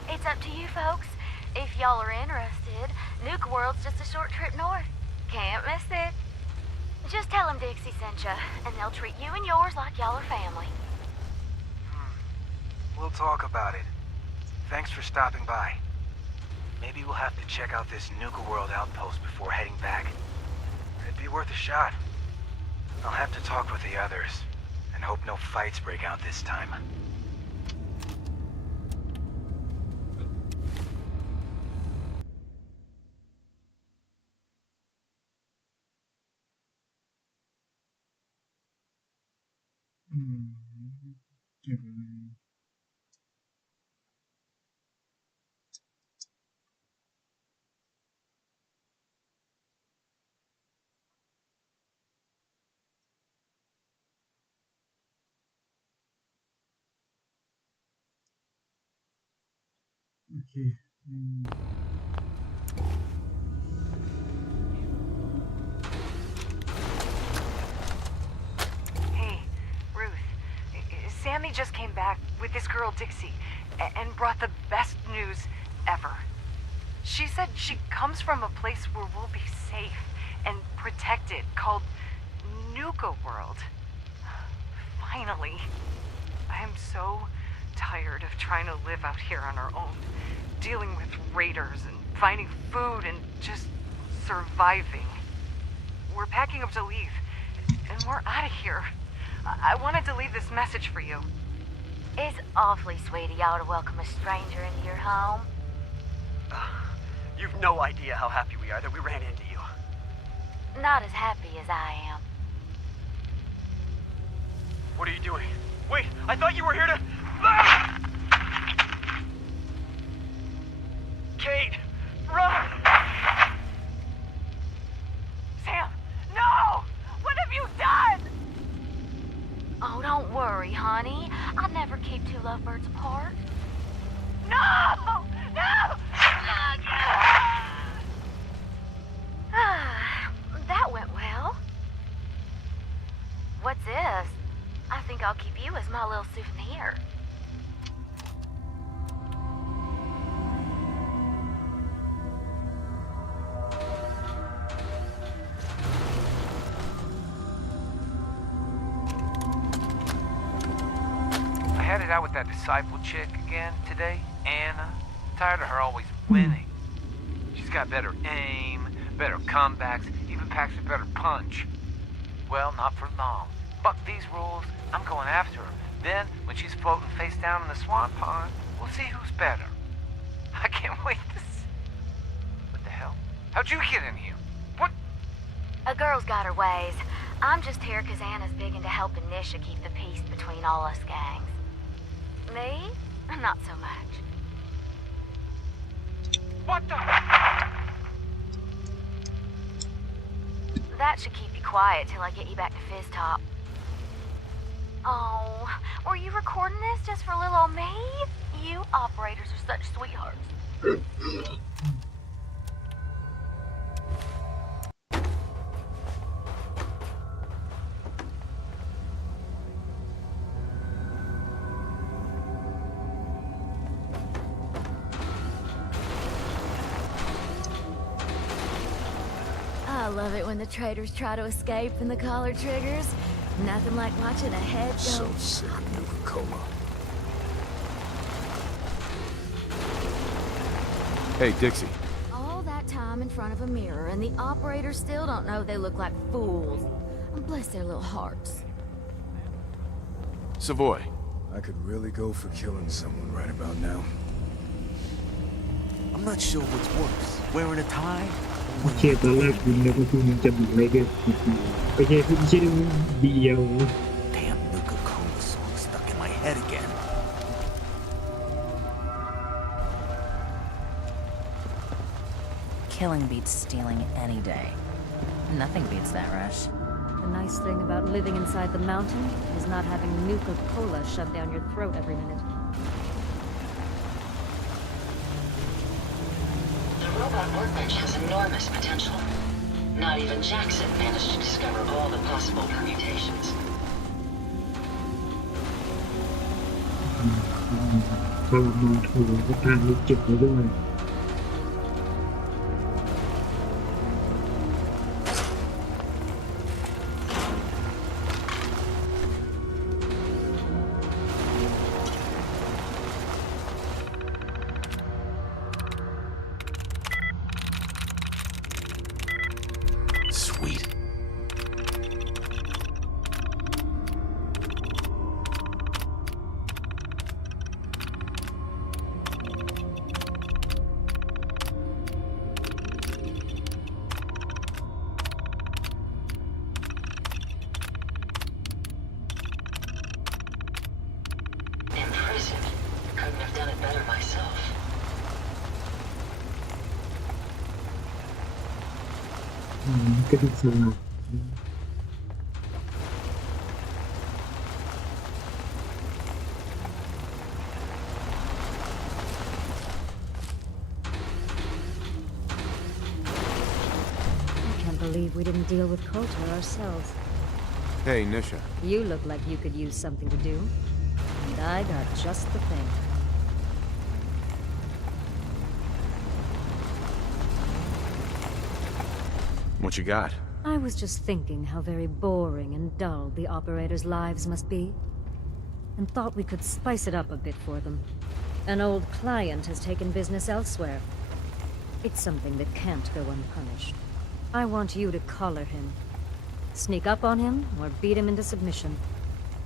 It's up to you folks. If y'all are interested, Nuka World's just a short trip north. Can't miss it. Just tell them Dixie sent ya, and they'll treat you and yours like y'all are family. We'll talk about it. Thanks for stopping by. Maybe we'll have to check out this Nuka World outpost before heading back. It'd be worth a shot. I'll have to talk with the others, and hope no fights break out this time. Okay. Hey, Ruth. Sammy just came back with this girl Dixie and brought the best news ever. She said she comes from a place where we'll be safe and protected, called Nuka World. Finally. I am so tired of trying to live out here on our own, dealing with raiders and finding food and just surviving. We're packing up to leave, and we're out of here. I wanted to leave this message for you. It's awfully sweet of y'all to welcome a stranger into your home. You've no idea how happy we are that we ran into you. Not as happy as I am. What are you doing? Wait, I thought you were here to... Kate! Run! Sam! No! What have you done? Oh, don't worry, honey. I never keep two lovebirds apart. No! No! That went well. What's this? I think I'll keep you as my little souvenir. out with that disciple chick again today, Anna? Tired of her always winning. She's got better aim, better comebacks, even packs a better punch. Well, not for long. Fuck these rules, I'm going after her. Then, when she's floating face down in the swamp pond, we'll see who's better. I can't wait to see. What the hell? How'd you get in here? What? A girl's got her ways. I'm just here because Anna's big into helping Nisha keep the peace between all us gangs. Me? Not so much. What the? That should keep you quiet till I get you back to Fizz Top. Oh, were you recording this just for little old me? You operators are such sweethearts. I love it when the traitors try to escape and the collar triggers. Nothing like watching a head go. So sick of Nuka-Cola. Hey, Dixie. All that time in front of a mirror, and the operators still don't know they look like fools. Bless their little hearts. Savoy. I could really go for killing someone right about now. I'm not sure what's worse, wearing a tie. โอเคตอนแรกคุณนึกว่าคุณจะบุกเลยเกินไปเจอคุณชื่อเดียว Damn Nuka-Cola song stuck in my head again. Killing beats stealing any day. Nothing beats that rush. The nice thing about living inside the mountain is not having Nuka-Cola shoved down your throat every minute. The robot workbench has enormous potential. Not even Jackson managed to discover all the possible permutations. ถ้าเรามาถูกก็ทางนี้เก็บไว้ด้วย Sweet. Impressive. Couldn't have done it better myself. Cái thực sự là I can't believe we didn't deal with Coulter ourselves. Hey, Nisha. You look like you could use something to do. And I got just the thing. What you got? I was just thinking how very boring and dull the operators' lives must be, and thought we could spice it up a bit for them. An old client has taken business elsewhere. It's something that can't go unpunished. I want you to collar him. Sneak up on him, or beat him into submission.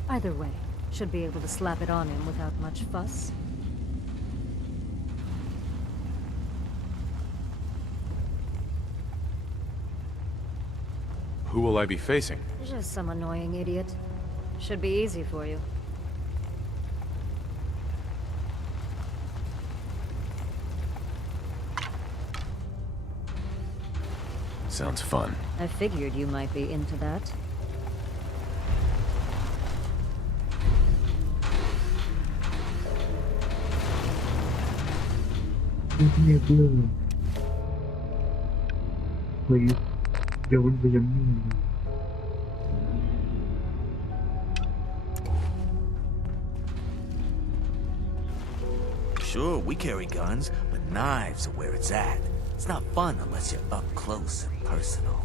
Either way, should be able to slap it on him without much fuss. Who will I be facing? Just some annoying idiot. Should be easy for you. Sounds fun. I figured you might be into that. Nghe blue. Wait, don't be a mean. Sure, we carry guns, but knives are where it's at. It's not fun unless you're up close and personal.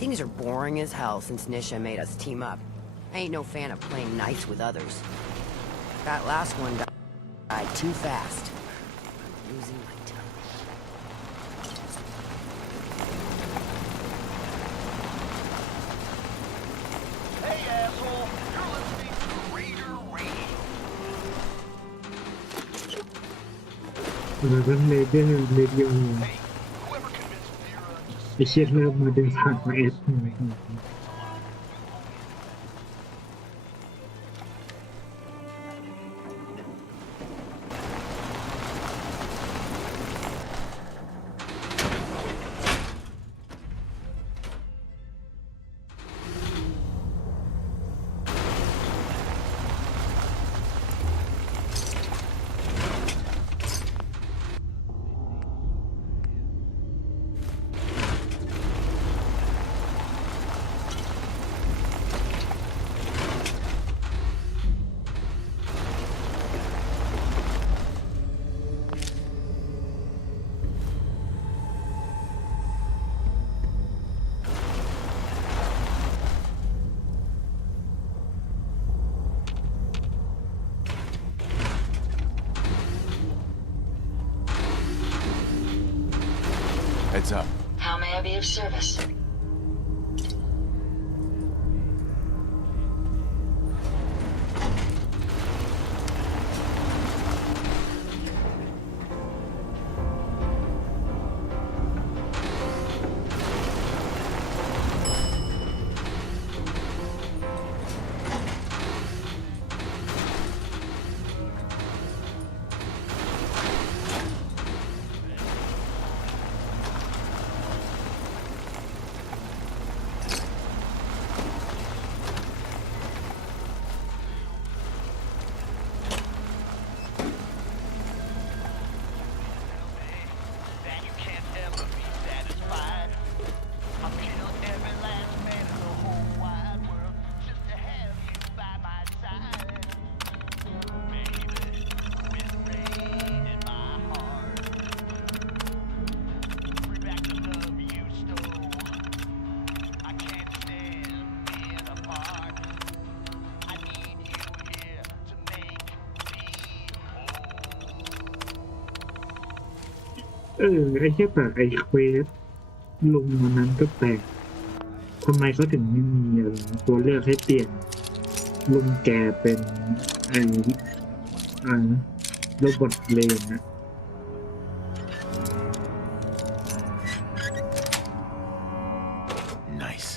Things are boring as hell since Nisha made us team up. I ain't no fan of playing nice with others. That last one died too fast. I'm losing my touch. Hey, asshole! You're listening to Raider Radio. แล้วก็เลเดอร์เรดิโอไอเชี่ยเริ่มมาเดินทางมาเอส Heads up. How may I be of service?ไอ้แค่แต่ไอ้เควสลงวันนั้นก็แปลกทำไมเขาถึงไม่มีตัวเลือกให้เปลี่ยนลุงแกเป็นไอ้โรบอทเลนนะ Nice.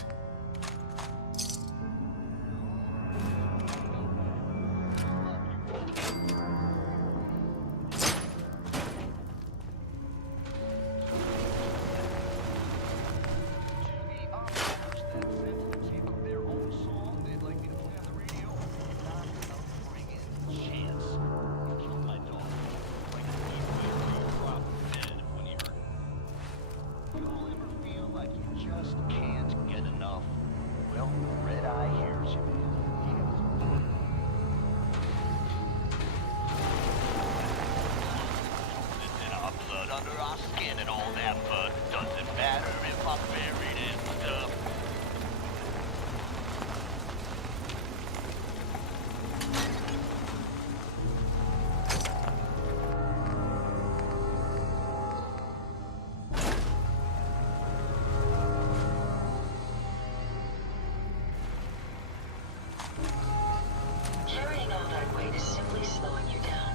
Carrying all that weight is simply slowing you down.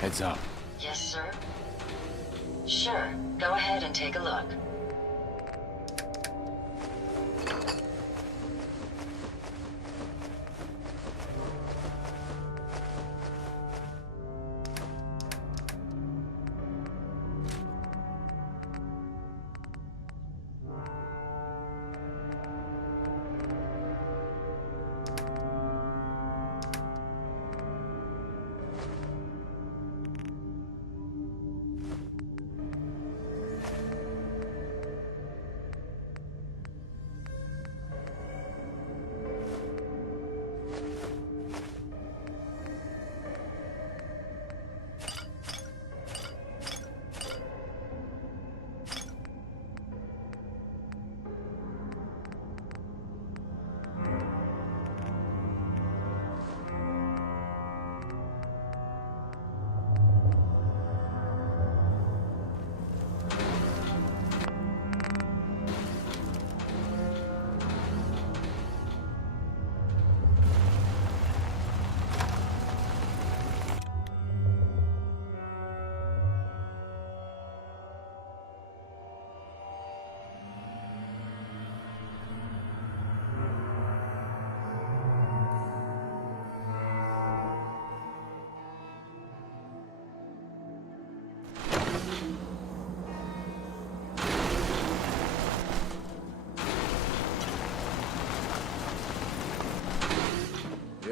Heads up. Yes, sir? Sure. Go ahead and take a look.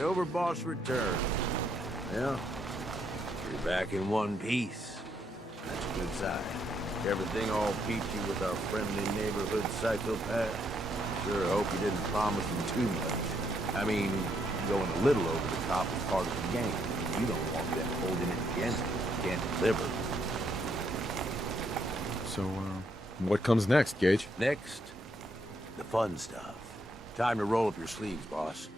The overboss returned. Yeah, you're back in one piece. That's a good sign. Everything all peachy with our friendly neighborhood psychopath. Sure hope you didn't promise him too much. I mean, going a little over the top is part of the game. You don't want them holding it against you. You can't deliver. So, what comes next, Gage? Next, the fun stuff. Time to roll up your sleeves, boss.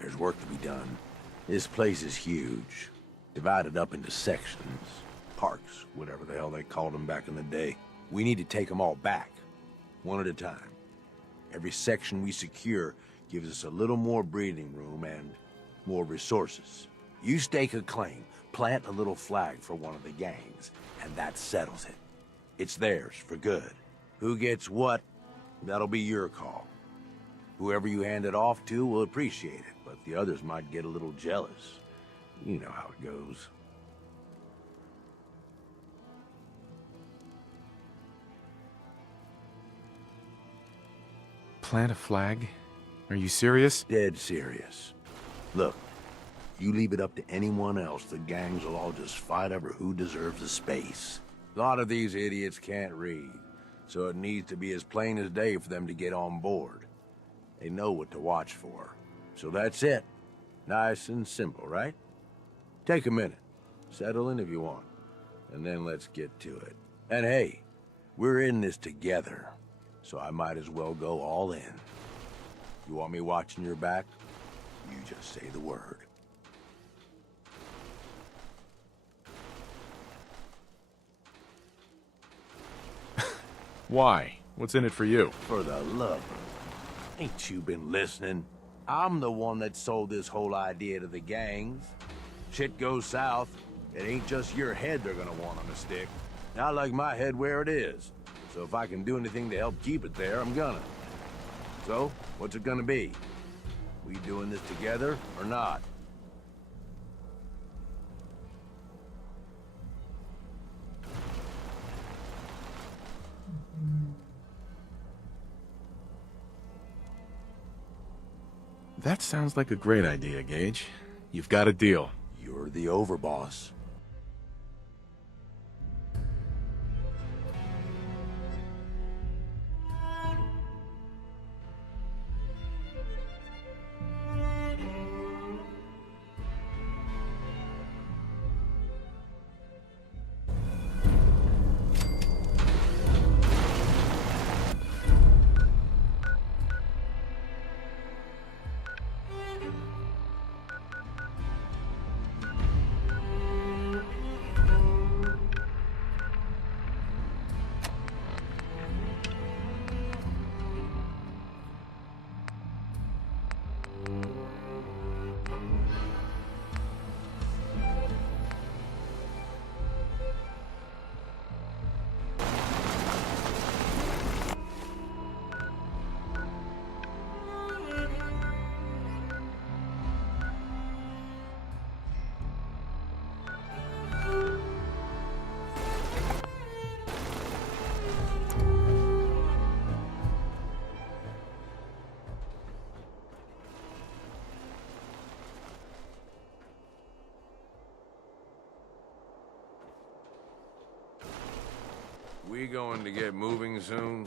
There's work to be done. This place is huge. Divided up into sections. Parks, whatever the hell they called them back in the day. We need to take them all back. One at a time. Every section we secure gives us a little more breathing room and more resources. You stake a claim, plant a little flag for one of the gangs, and that settles it. It's theirs for good. Who gets what, that'll be your call. Whoever you hand it off to will appreciate it, but the others might get a little jealous. You know how it goes. Plant a flag? Are you serious? Dead serious. Look, you leave it up to anyone else, the gangs will all just fight over who deserves the space. A lot of these idiots can't read, so it needs to be as plain as day for them to get on board. They know what to watch for. So that's it. Nice and simple, right? Take a minute. Settle in if you want. And then let's get to it. And hey, we're in this together, so I might as well go all in. You want me watching your back? You just say the word. Why? What's in it for you? For the love of... Ain't you been listening? I'm the one that sold this whole idea to the gangs. Shit goes south, it ain't just your head they're gonna want on a stick. I like my head where it is. So if I can do anything to help keep it there, I'm gonna. So, what's it gonna be? We doing this together or not? That sounds like a great idea, Gage. You've got a deal. You're the overboss. We going to get moving soon?